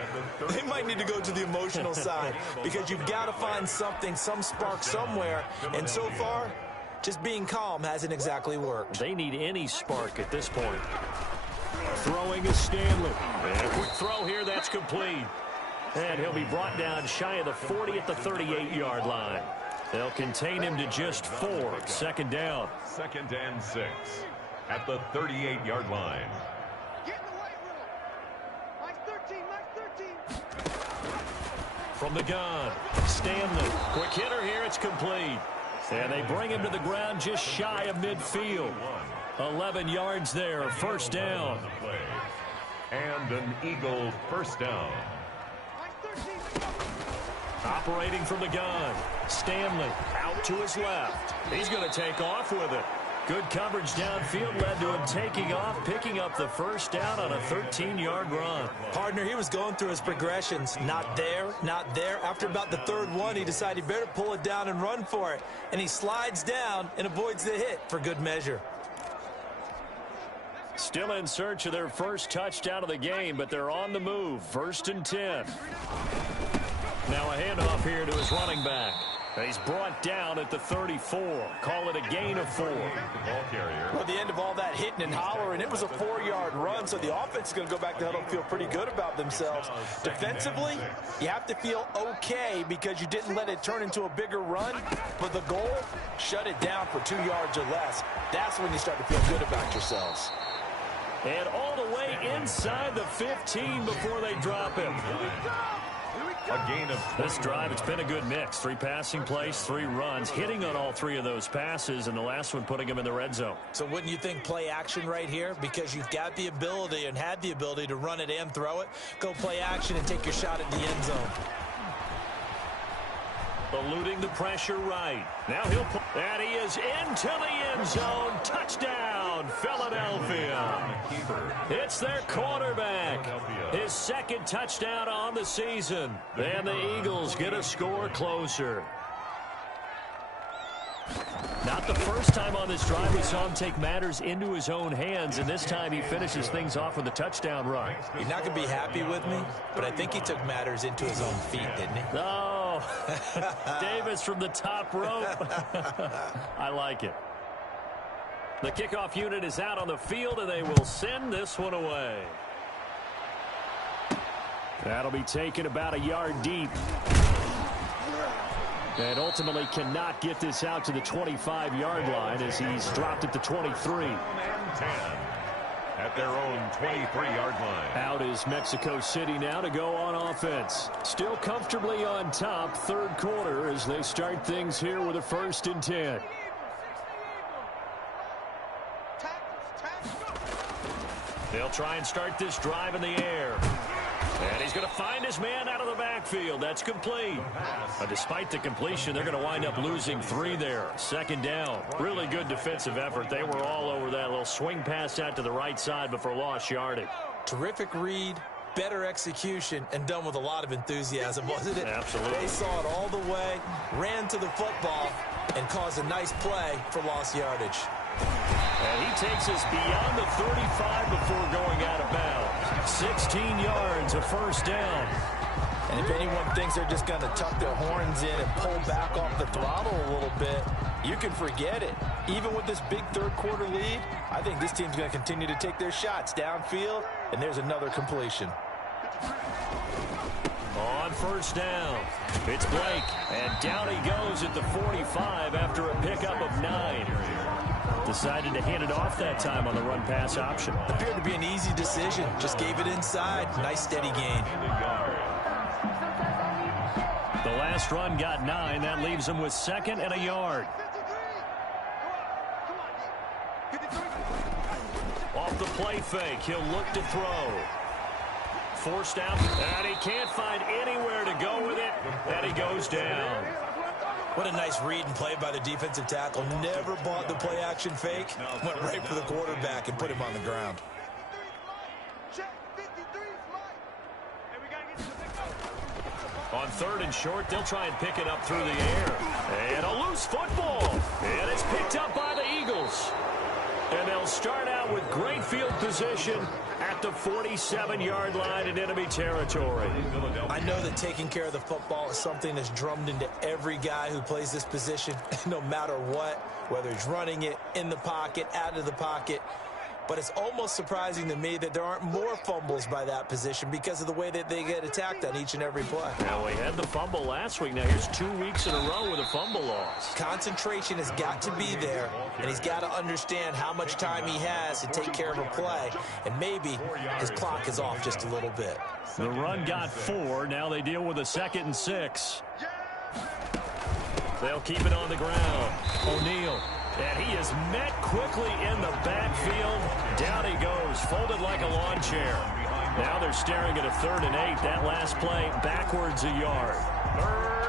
They might need to go to the emotional side because you've got to find something, some spark somewhere. And so far, just being calm hasn't exactly worked. They need any spark at this point. Throwing is Stanley. And a quick throw here, that's complete. And he'll be brought down shy of the 40 at the 38-yard line. They'll contain him to just 4. Second down. 2nd and 6 at the 38-yard line. Get in the right room. Mike 13, Mike 13. From the gun, Stanley. Quick hitter here, it's complete. And they bring him to the ground just shy of midfield. 11 yards there, first down. And an Eagle first down. Mike 13, Operating from the gun, Stanley out to his left. He's going to take off with it. Good coverage downfield led to him taking off, picking up the first down on a 13-yard run. Partner, he was going through his progressions. Not there, not there. After about the third one, he decided he better pull it down and run for it. And he slides down and avoids the hit for good measure. Still in search of their first touchdown of the game, but they're on the move. 1st and 10. Now a handoff here to his running back. He's brought down at the 34. Call it a gain of 4. Ball carrier. Well, at the end of all that hitting and hollering, it was a 4-yard run, so the offense is going to go back to huddle and feel pretty good about themselves. Defensively, you have to feel okay because you didn't let it turn into a bigger run. But the goal, shut it down for 2 yards or less. That's when you start to feel good about yourselves. And all the way inside the 15 before they drop him. A gain of This drive, it's been a good mix. 3 passing plays, 3 runs, hitting on all 3 of those passes, and the last one putting him in the red zone. So wouldn't you think play action right here? Because you've got the ability and had the ability to run it and throw it. Go play action and take your shot at the end zone. Eluding the pressure right. Now he'll put, and he is into the end zone. Touchdown, Philadelphia. It's their quarterback. His 2nd touchdown on the season. And the Eagles get a score closer. Not the first time on this drive we saw him take matters into his own hands, and this time he finishes things off with a touchdown run. You're not going to be happy with me, but I think he took matters into his own feet, didn't he? Oh, Davis from the top rope. I like it. The kickoff unit is out on the field, and they will send this one away. That'll be taken about a yard deep. And ultimately cannot get this out to the 25-yard line as he's dropped at the 23. and 10 at their own 23-yard line. Out is Mexico City now to go on offense. Still comfortably on top, 3rd quarter as they start things here with a 1st and 10. They'll try and start this drive in the air. And he's going to find his man out of the backfield. That's complete. Despite the completion, they're going to wind up losing 3 there. 2nd down. Really good defensive effort. They were all over that little swing pass out to the right side before lost yardage. Terrific read, better execution, and done with a lot of enthusiasm, wasn't it? Absolutely. They saw it all the way, ran to the football, and caused a nice play for lost yardage. And he takes us beyond the 35 before going out of bounds. 16 yards, a 1st down. And if anyone thinks they're just going to tuck their horns in and pull back off the throttle a little bit, you can forget it. Even with this big 3rd quarter lead, I think this team's going to continue to take their shots downfield, and there's another completion. On 1st down, it's Blake, and down he goes at the 45 after a pickup of 9. Decided to hand it off that time on the run-pass option. Appeared to be an easy decision. Just gave it inside. Nice steady gain. The last run got 9. That leaves him with 2nd and a yard. Off the play fake, he'll look to throw. Forced out, and he can't find anywhere to go with it, and he goes down. What a nice read and play by the defensive tackle. Never bought the play action fake. Went right for the quarterback and put him on the ground. On 3rd and short, they'll try and pick it up through the air. And a loose football. And it's picked up by the Eagles. And they'll start out with great field position at the 47-yard line in enemy territory. I know that taking care of the football is something that's drummed into every guy who plays this position, no matter what, whether he's running it, in the pocket, out of the pocket. but it's almost surprising to me that there aren't more fumbles by that position because of the way that they get attacked on each and every play. Now, we had the fumble last week. Now, here's 2 weeks in a row with a fumble loss. Concentration has got to be there, and he's got to understand how much time he has to take care of a play, and maybe his clock is off just a little bit. The run got 4. Now they deal with a 2nd and 6. They'll keep it on the ground. O'Neal. And he is met quickly in the backfield. Down he goes, folded like a lawn chair. Now they're staring at a 3rd and 8. That last play backwards a yard.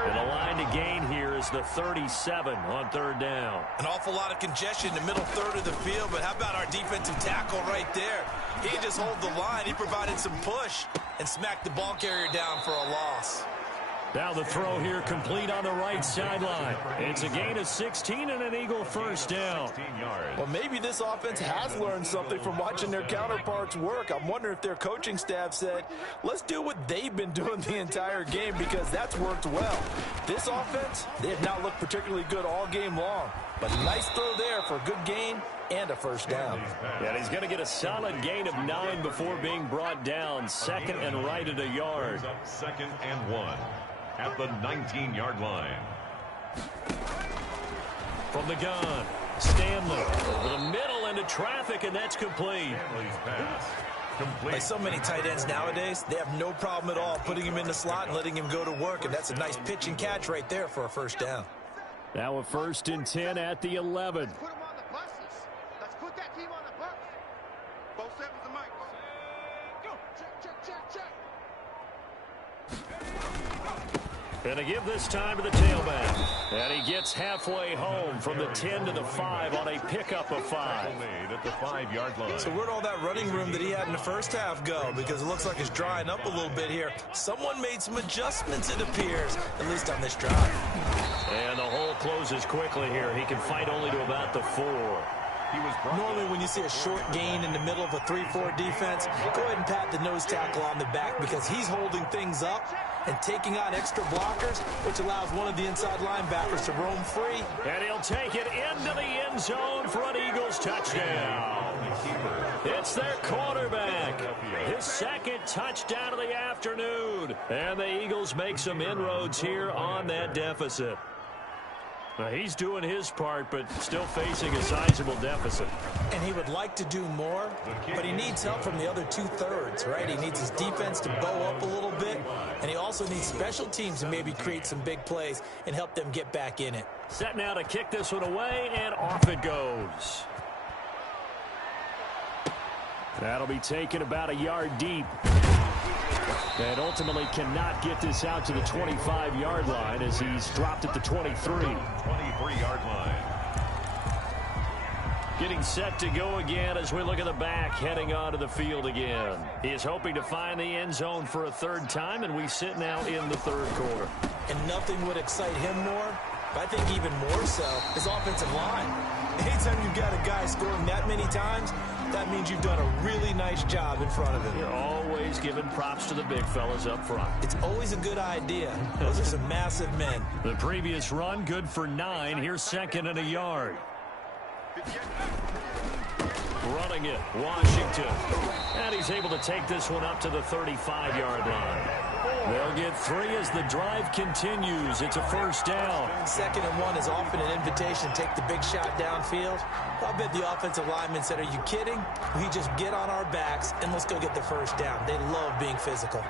And the line to gain here is the 37 on 3rd down. An awful lot of congestion in the middle third of the field, but how about our defensive tackle right there? He didn't just hold the line. He provided some push and smacked the ball carrier down for a loss. Now the throw here complete on the right sideline. It's a gain of 16 and an Eagle first down. Well, maybe this offense has learned something from watching their counterparts work. I'm wondering if their coaching staff said, let's do what they've been doing the entire game, because that's worked well. This offense, they have not looked particularly good all game long. But nice throw there for a good gain and a first down. And he's going to get a solid gain of 9 before being brought down. 2nd and right at a yard. 2nd and 1. At the 19-yard line. From the gun, Stanley over the middle into traffic, and that's complete. Like so many tight ends nowadays, they have no problem at all putting him in the slot and letting him go to work, and that's a nice pitch and catch right there for a first down. Now a 1st and 10 at the 11. Put him on the buses. Let's put that team on the bus. Both sevens and Mike. Go. Check, check, check, check. And to give this time to the tailback. And he gets halfway home from the 10 to the 5 on a pickup of 5. At the 5-yard line. So where'd all that running room that he had in the first half go? Because it looks like it's drying up a little bit here. Someone made some adjustments, it appears, at least on this drive. And the hole closes quickly here. He can fight only to about the 4. Normally when you see a short gain in the middle of a 3-4 defense, go ahead and pat the nose tackle on the back, because he's holding things up and taking on extra blockers, which allows one of the inside linebackers to roam free. And he'll take it into the end zone for an Eagles touchdown. It's their quarterback. His 2nd touchdown of the afternoon. And the Eagles make some inroads here on that deficit. Now, he's doing his part, but still facing a sizable deficit. And he would like to do more, but he needs help from the other 2/3, right? He needs his defense to bow up a little bit, and he also needs special teams to maybe create some big plays and help them get back in it. Set now to kick this one away, and off it goes. That'll be taken about a yard deep. And ultimately cannot get this out to the 25-yard line as he's dropped at the 23. 23-yard line. Getting set to go again as we look at the back heading onto the field again. He is hoping to find the end zone for a 3rd time, and we sit now in the 3rd quarter. And nothing would excite him more, but I think even more so, his offensive line. Anytime you've got a guy scoring that many times, that means you've done a really nice job in front of him. You're always giving props to the big fellas up front. It's always a good idea. Those are some massive men. The previous run, good for 9. Here's 2nd and a yard. Running it, Washington. And he's able to take this one up to the 35-yard line. They'll get 3 as the drive continues. It's a first down. 2nd and 1 is often an invitation to take the big shot downfield. I bet the offensive lineman said, are you kidding? We just get on our backs and let's go get the first down. They love being physical.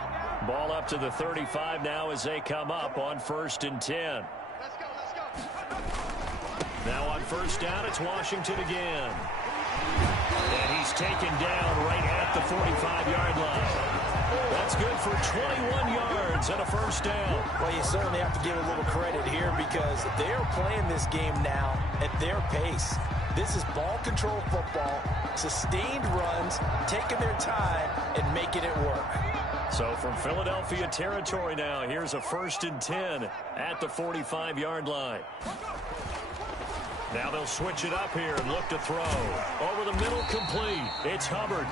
Ball up to the 35 now as they come up on 1st and 10. Let's go, let's go. Now on first down, it's Washington again. And he's taken down right at the 45-yard line. That's good for 21 yards and a first down. Well, you certainly have to give a little credit here because they're playing this game now at their pace. This is ball control football, sustained runs, taking their time and making it work. So from Philadelphia territory now, here's a 1st and 10 at the 45-yard line. Now they'll switch it up here and look to throw. Over the middle, complete. It's Hubbard.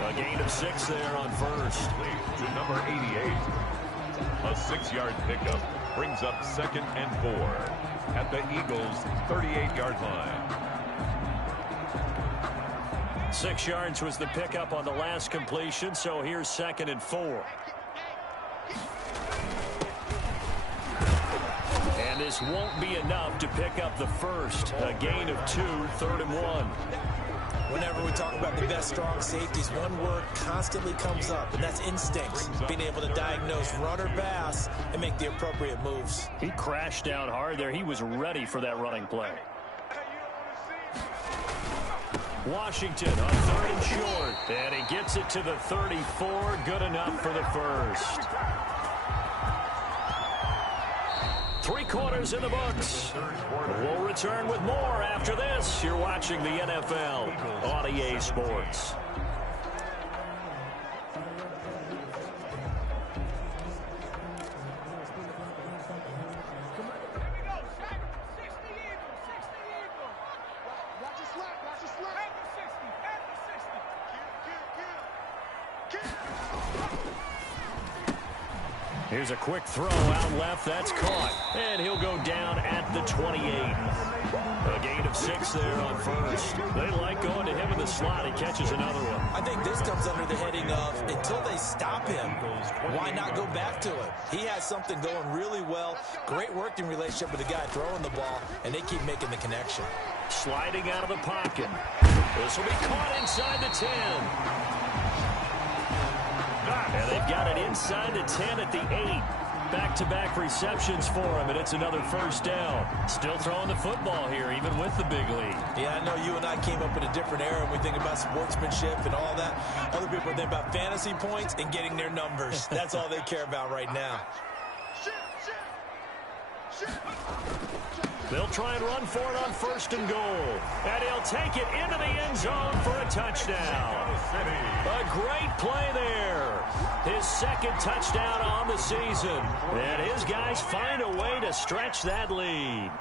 A gain of 6 there on first. To number 88. A 6-yard pickup brings up 2nd and 4 at the Eagles' 38-yard line. 6 yards was the pickup on the last completion, so here's 2nd and 4. And this won't be enough to pick up the first. A gain of 2, 3rd and 1. Whenever we talk about the best strong safeties, one word constantly comes up, and that's instincts. Being able to diagnose run or pass and make the appropriate moves. He crashed down hard there. He was ready for that running play. Washington on 3rd and short. And he gets it to the 34. Good enough for the first. 3 quarters in the books. We'll return with more after this. You're watching the NFL on EA Sports. Here's a quick throw out left. That's caught. And he'll go down at the 28. A gain of 6 there on first. They like going to him in the slot. He catches another one. I think this comes under the heading of until they stop him, why not go back to him? He has something going really well. Great working relationship with the guy throwing the ball, and they keep making the connection. Sliding out of the pocket. This will be caught inside the 10. And they've got it inside the 10 at the 8. Back-to-back receptions for him, and it's another first down. Still throwing the football here, even with the big lead. Yeah, I know you and I came up in a different era when we think about sportsmanship and all that. Other people think about fantasy points and getting their numbers. That's all they care about right now. They'll try and run for it on 1st and goal. And he'll take it into the end zone for a touchdown. A great play there. His 2nd touchdown on the season. And his guys find a way to stretch that lead.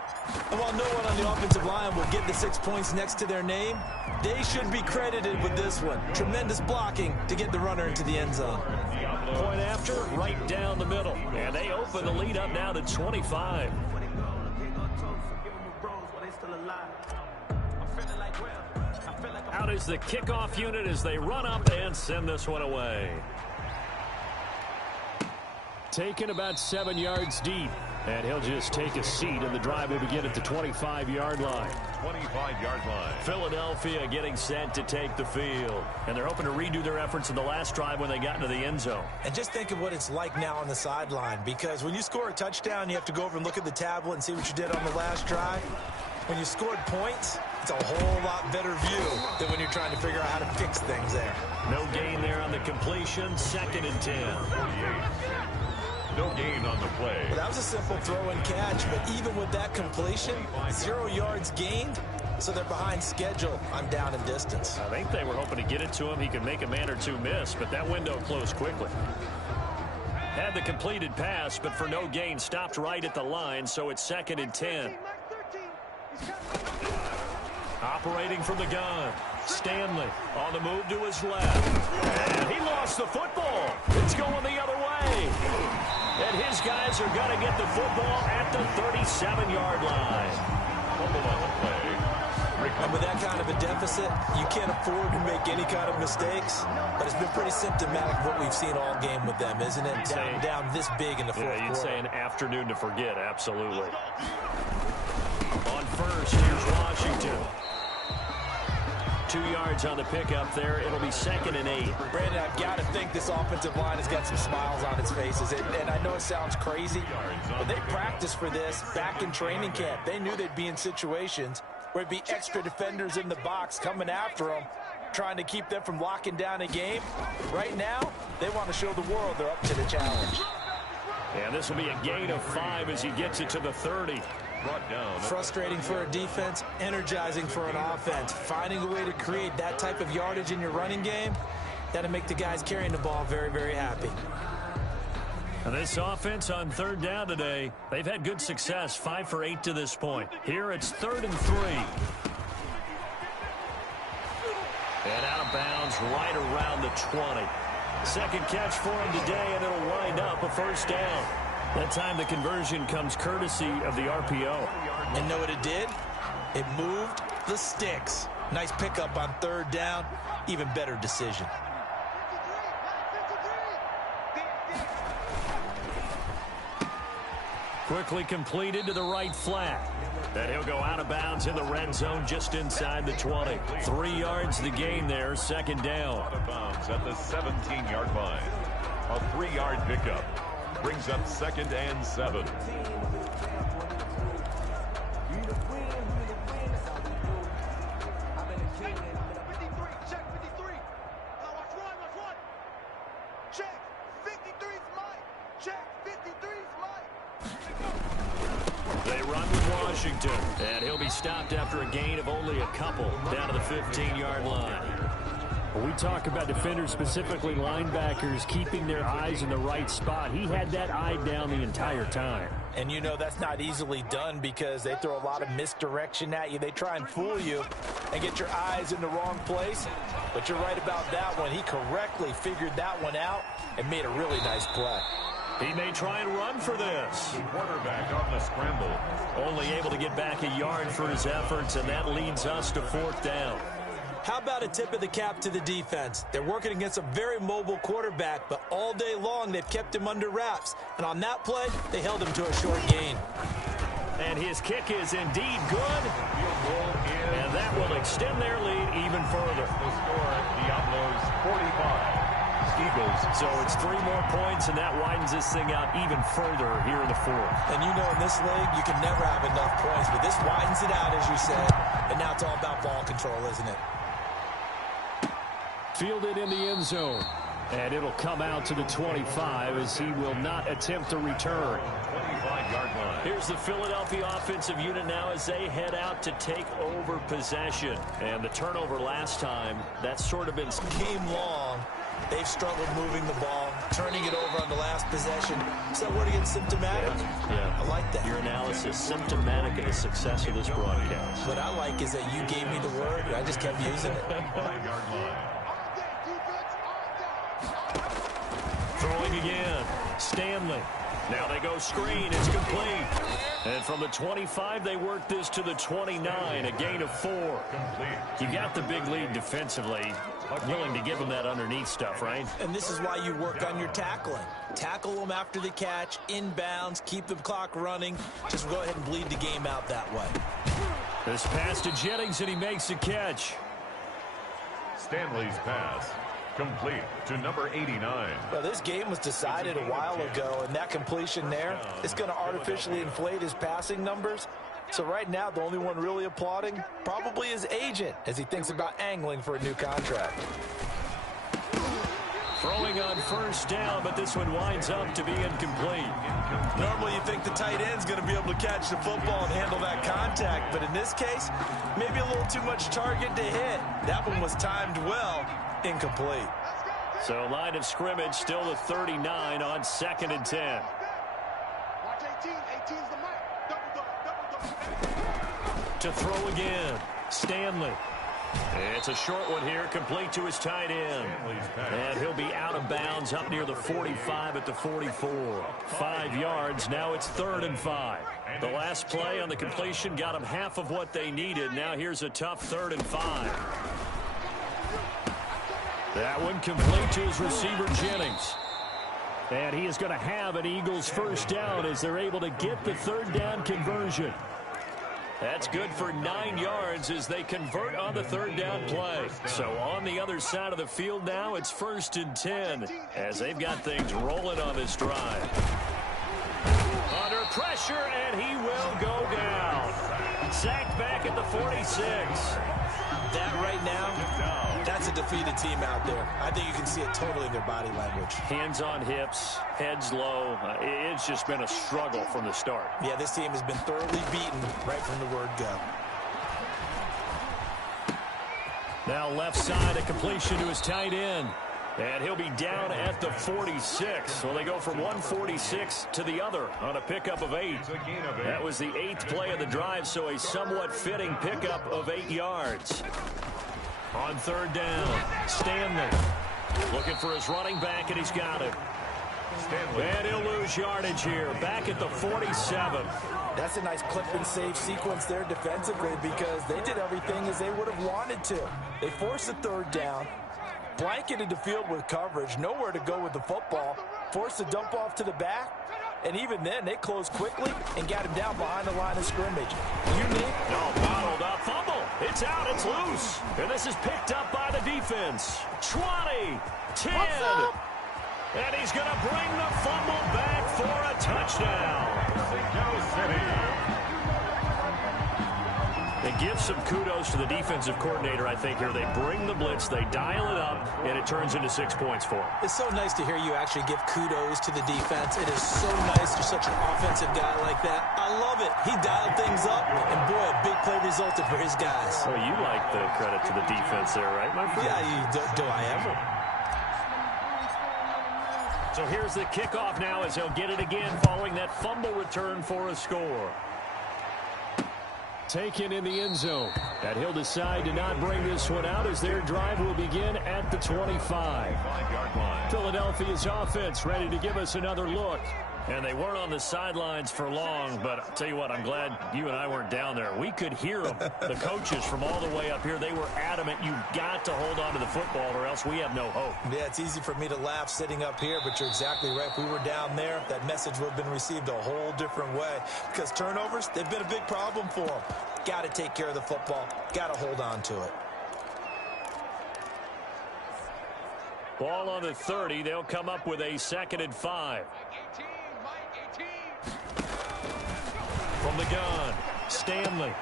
And while no one on the offensive line will get the 6 points next to their name, they should be credited with this one. Tremendous blocking to get the runner into the end zone. Point after, right down the middle. And they open the lead up now to 25. Out is the kickoff unit as they run up and send this one away. Taken about 7 yards deep. And he'll just take a seat, and the drive will begin at the 25-yard line. 25-yard line. Philadelphia getting set to take the field. And they're hoping to redo their efforts in the last drive when they got into the end zone. And just think of what it's like now on the sideline, because when you score a touchdown, you have to go over and look at the tablet and see what you did on the last drive. When you scored points, it's a whole lot better view than when you're trying to figure out how to fix things there. No gain there on the completion. 2nd and 10. 48. No gain on the play. Well, that was a simple throw and catch, but even with that completion, 0 yards gained, so they're behind schedule. I'm down in distance. I think they were hoping to get it to him. He could make a man or two miss, but that window closed quickly. Had the completed pass, but for no gain, stopped right at the line, so it's 2nd and 10. Operating from the gun. Stanley on the move to his left. And he lost the football. It's going the other way. And his guys are going to get the football at the 37-yard line. Fumble on the play. And with that kind of a deficit, you can't afford to make any kind of mistakes. But it's been pretty symptomatic of what we've seen all game with them, isn't it? Down this big in the fourth quarter. You'd say an afternoon to forget, absolutely. On first, here's Washington. 2 yards on the pickup there. It'll be 2nd and 8. Brandon, I've got to think this offensive line has got some smiles on its faces. And I know it sounds crazy, but they practiced for this back in training camp. They knew they'd be in situations where it'd be extra defenders in the box coming after them, trying to keep them from locking down a game. Right now, they want to show the world they're up to the challenge. And this will be a gain of 5 as he gets it to the 30. Brought down. Frustrating for a defense, energizing for an offense. Finding a way to create that type of yardage in your running game, that'll make the guys carrying the ball very, very happy. And this offense on 3rd down today, they've had good success, 5 for 8 to this point. Here it's 3rd and 3. And out of bounds right around the 20. Second catch for him today, and it'll wind up a first down. That time the conversion comes courtesy of the RPO. And know what it did? It moved the sticks. Nice pickup on third down. Even better decision. Quickly completed to the right flat. And he'll go out of bounds in the red zone just inside the 20. 3 yards the gain there, second down. Out of bounds at the 17-yard line. A 3-yard pickup brings up 2nd and 7. They run with Washington, and he'll be stopped after a gain of only a couple down to the 15-yard line. We talk about defenders, specifically linebackers, keeping their eyes in the right spot. He had that eye down the entire time. And you know that's not easily done because they throw a lot of misdirection at you. They try and fool you and get your eyes in the wrong place. But you're right about that one. He correctly figured that one out and made a really nice play. He may try and run for this. The quarterback on the scramble. Only able to get back a yard for his efforts, and that leads us to 4th down. How about a tip of the cap to the defense? They're working against a very mobile quarterback, but all day long they've kept him under wraps. And on that play, they held him to a short gain. And his kick is indeed good. And that will extend their lead even further. The score at Diablos 45. Eagles. So it's 3 more points, and that widens this thing out even further here in the 4th. And you know in this league, you can never have enough points, but this widens it out, as you said. And now it's all about ball control, isn't it? Fielded in the end zone. And it'll come out to the 25 as he will not attempt to return. 25-yard line. Here's the Philadelphia offensive unit now as they head out to take over possession. And the turnover last time, that's sort of been game long. They've struggled moving the ball, turning it over on the last possession. Is that word against symptomatic? Yeah. I like that. Your analysis, symptomatic of the success of this broadcast. What I like is that you gave me the word, and I just kept using it. 5-yard line. Throwing again. Stanley. Now they go screen. It's complete. And from the 25, they work this to the 29, a gain of 4. You got the big lead defensively. Willing to give them that underneath stuff, right? And this is why you work on your tackling. Tackle them after the catch, inbounds, keep the clock running. Just go ahead and bleed the game out that way. This pass to Jennings, and he makes the catch. Stanley's pass. Complete to number 89. Well, this game was decided a while ago, and that completion there is going to artificially inflate his passing numbers. So right now, the only one really applauding probably his agent as he thinks about angling for a new contract. Throwing on first down, but this one winds up to be incomplete. Normally you think the tight end's going to be able to catch the football and handle that contact, but in this case, maybe a little too much target to hit. That one was timed well, incomplete. So line of scrimmage still the 39 on 2nd and 10. Watch 18. 18's the mic. Double. To throw again, Stanley. It's a short one here, complete to his tight end. And he'll be out of bounds up near the 45 at the 44. 5 yards, now it's 3rd and 5. The last play on the completion got them half of what they needed. Now here's a tough 3rd and 5. That one complete to his receiver, Jennings. And he is going to have an Eagles first down as they're able to get the 3rd down conversion. That's good for 9 yards as they convert on the 3rd down play. So on the other side of the field now, it's 1st and 10 as they've got things rolling on this drive. Under pressure, and he will go down. Sacked back at the 46. That right now, that's a defeated team out there. I think you can see it totally in their body language. Hands on hips, heads low. It's just been a struggle from the start. Yeah, this team has been thoroughly beaten right from the word go. Now left side, a completion to his tight end. And he'll be down at the 46. So they go from 146 to the other on a pickup of 8. That was the 8th play of the drive, so a somewhat fitting pickup of 8 yards. On 3rd down, Stanley looking for his running back, and he's got him. Stanley. And he'll lose yardage here. Back at the 47. That's a nice clip and save sequence there defensively because they did everything as they would have wanted to. They forced a third down, blanketed the field with coverage, nowhere to go with the football, forced a dump off to the back, and even then they closed quickly and got him down behind the line of scrimmage. Unique. No, bottled up. Fumble. It's out. It's loose. And this is picked up by the defense. 20, 10. And he's going to bring the fumble back for a touchdown. Mexico City. It gives some kudos to the defensive coordinator, I think, here. They bring the blitz, they dial it up, and it turns into 6 points for him. It's so nice to hear you actually give kudos to the defense. It is so nice. You're such an offensive guy like that. I love it. He dialed things up, and boy, a big play resulted for his guys. Well, you like the credit to the defense there, right, my friend? Yeah, do I ever? So here's the kickoff now as he'll get it again following that fumble return for a score. Taken in the end zone. And he'll decide to not bring this one out as their drive will begin at the 25. 5-yard line. Philadelphia's offense ready to give us another look. And they weren't on the sidelines for long, but I'll tell you what, I'm glad you and I weren't down there. We could hear them, the coaches from all the way up here. They were adamant, you've got to hold on to the football or else we have no hope. Yeah, it's easy for me to laugh sitting up here, but you're exactly right. If we were down there, that message would have been received a whole different way. Because turnovers, they've been a big problem for them. Got to take care of the football. Got to hold on to it. Ball on the 30. They'll come up with a 2nd and 5. From the gun, Stanley.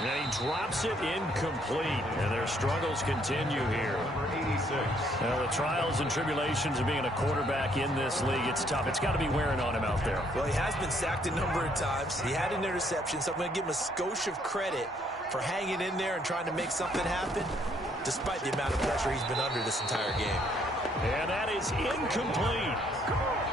And he drops it incomplete. And their struggles continue here. Number 86. Well, the trials and tribulations of being a quarterback in this league, it's tough. It's got to be wearing on him out there. Well, he has been sacked a number of times. He had an interception, so I'm going to give him a skosh of credit for hanging in there and trying to make something happen, despite the amount of pressure he's been under this entire game. And that is incomplete.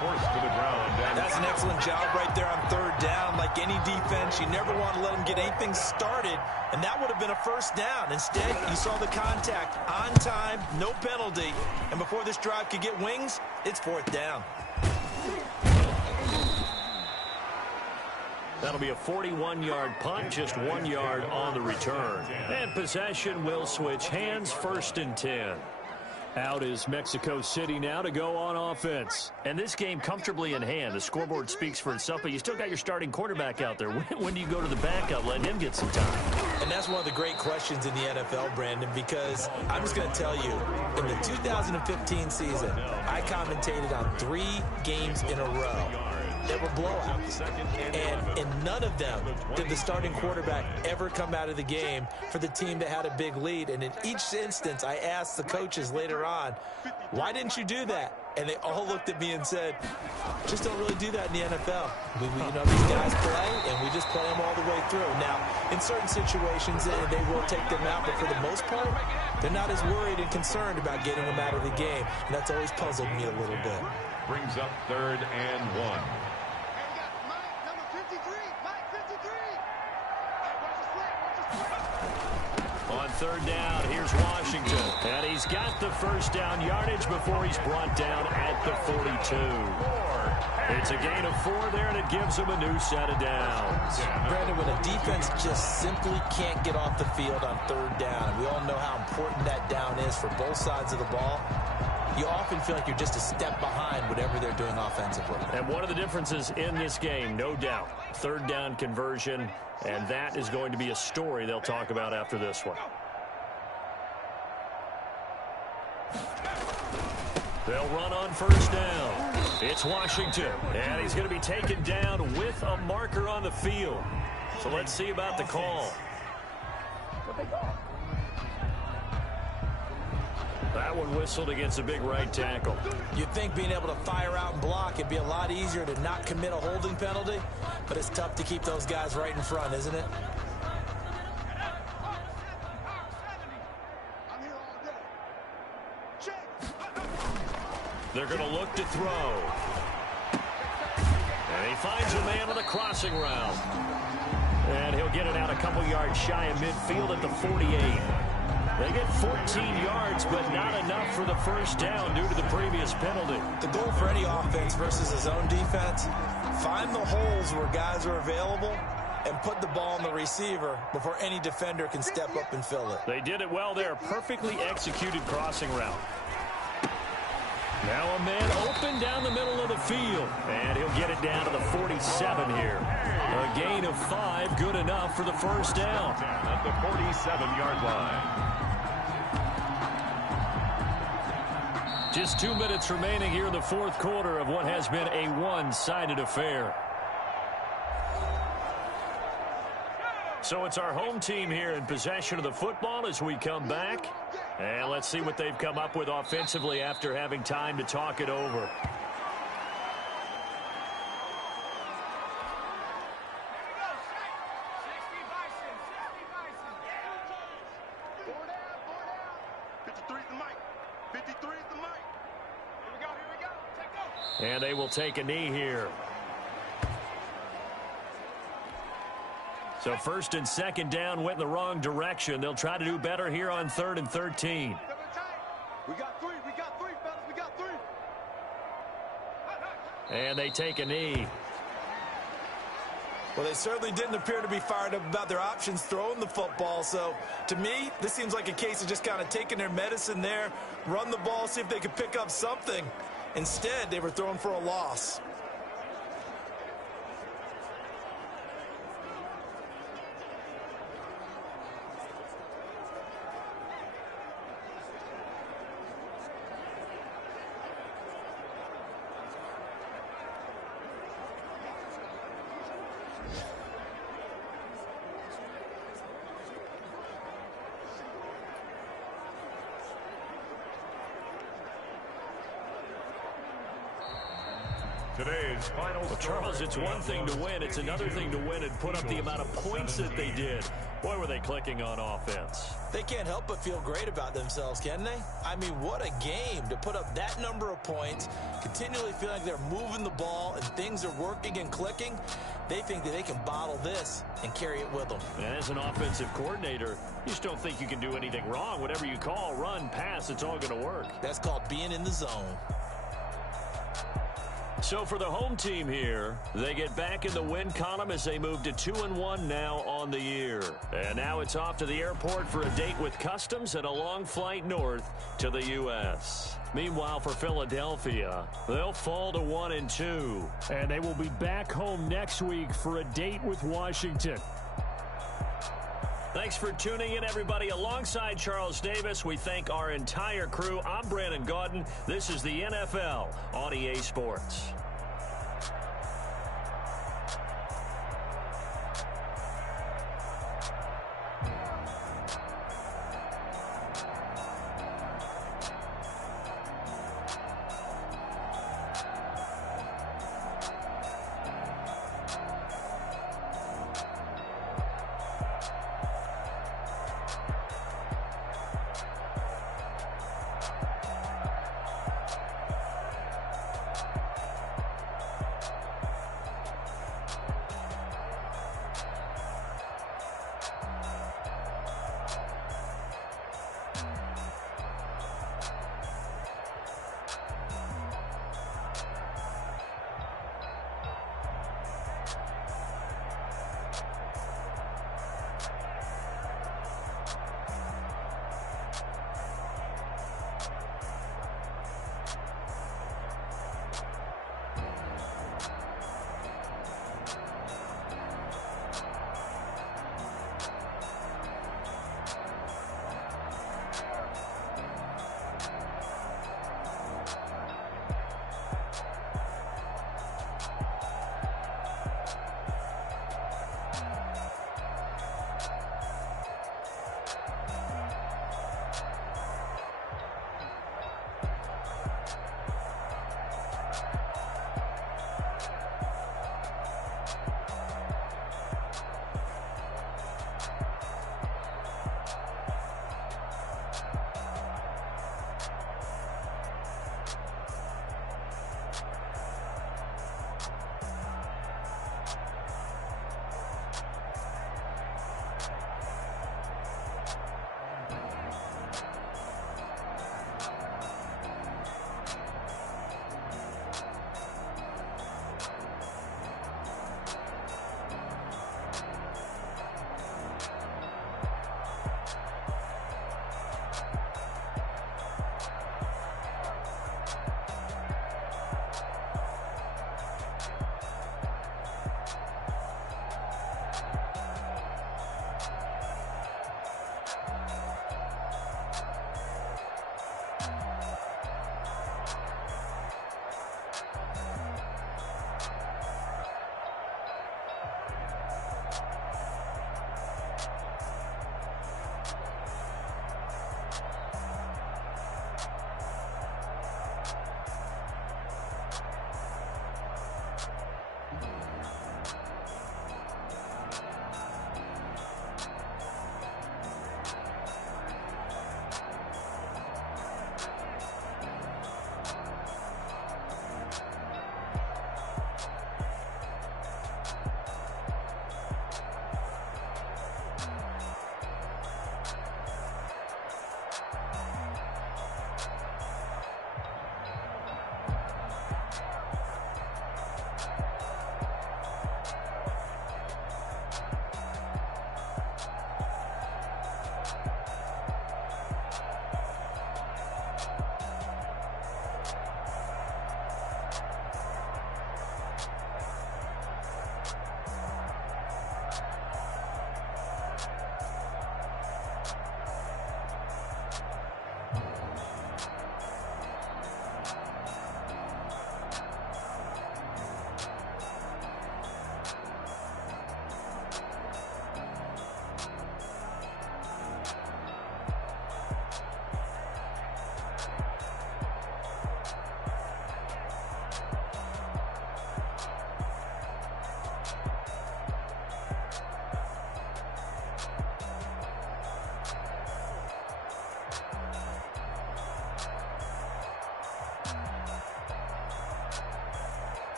Forced to the ground. And That's an excellent job right there on 3rd down. Like any defense, you never want to let them get anything started, and that would have been a 1st down. Instead, you saw the contact on time, no penalty, and before this drive could get wings, it's 4th down. That'll be a 41-yard punt, just 1 yard on the return. And possession will switch hands, 1st and 10. Out is Mexico City now to go on offense. And this game comfortably in hand. The scoreboard speaks for itself, but you still got your starting quarterback out there. When do you go to the backup, let him get some time? And that's one of the great questions in the NFL, Brandon, because I'm just going to tell you, in the 2015 season, I commentated on 3 games in a row that were blowouts. And in none of them did the starting quarterback ever come out of the game for the team that had a big lead. And in each instance, I asked the coaches later on, why didn't you do that? And they all looked at me and said, just don't really do that in the NFL. You know, these guys play, and we just play them all the way through. Now, in certain situations, they will take them out, but for the most part, they're not as worried and concerned about getting them out of the game. And that's always puzzled me a little bit. brings up 3rd and 1. On 3rd down, here's Washington. And he's got the 1st down yardage before he's brought down at the 42. It's a gain of 4 there, and it gives him a new set of downs. Brandon, when a defense just simply can't get off the field on 3rd down, and we all know how important that down is for both sides of the ball, you often feel like you're just a step behind whatever they're doing offensively. And one of the differences in this game, no doubt, 3rd down conversion, and that is going to be a story they'll talk about after this one. They'll run on 1st down. It's Washington, and he's going to be taken down with a marker on the field. So let's see about the call. That one whistled against a big right tackle. You'd think being able to fire out and block, it'd be a lot easier to not commit a holding penalty, but it's tough to keep those guys right in front, isn't it? They're going to look to throw. And he finds a man on the crossing route. And he'll get it out a couple yards shy of midfield at the 48. They get 14 yards, but not enough for the first down due to the previous penalty. The goal for any offense versus his own defense, find the holes where guys are available and put the ball on the receiver before any defender can step up and fill it. They did it well there. Perfectly executed crossing route. Now a man open down the middle of the field. And he'll get it down to the 47 here. A gain of 5, good enough for the first down. At the 47-yard line. Just 2 minutes remaining here in the fourth quarter of what has been a one-sided affair. So it's our home team here in possession of the football as we come back. And let's see what they've come up with offensively after having time to talk it over. And they will take a knee here. So first and second down went in the wrong direction. They'll try to do better here on 3rd and 13. We got three, fellas, we got three. And they take a knee. Well, they certainly didn't appear to be fired up about their options throwing the football. So, to me, this seems like a case of just kind of taking their medicine there, run the ball, see if they could pick up something. Instead, they were throwing for a loss. Today's final Well, Charles, it's one thing to win. It's another thing to win and put up the amount of points that they did. Boy, were they clicking on offense. They can't help but feel great about themselves, can they? I mean, what a game to put up that number of points, continually feeling like they're moving the ball and things are working and clicking. They think that they can bottle this and carry it with them. And as an offensive coordinator, you just don't think you can do anything wrong. Whatever you call, run, pass, it's all going to work. That's called being in the zone. So for the home team here, they get back in the win column as they move to 2-1 now on the year. And now it's off to the airport for a date with Customs and a long flight north to the U.S. Meanwhile, for Philadelphia, they'll fall to 1-2. And they will be back home next week for a date with Washington. Thanks for tuning in, everybody. Alongside Charles Davis, we thank our entire crew. I'm Brandon Gaudin. This is the NFL on EA Sports.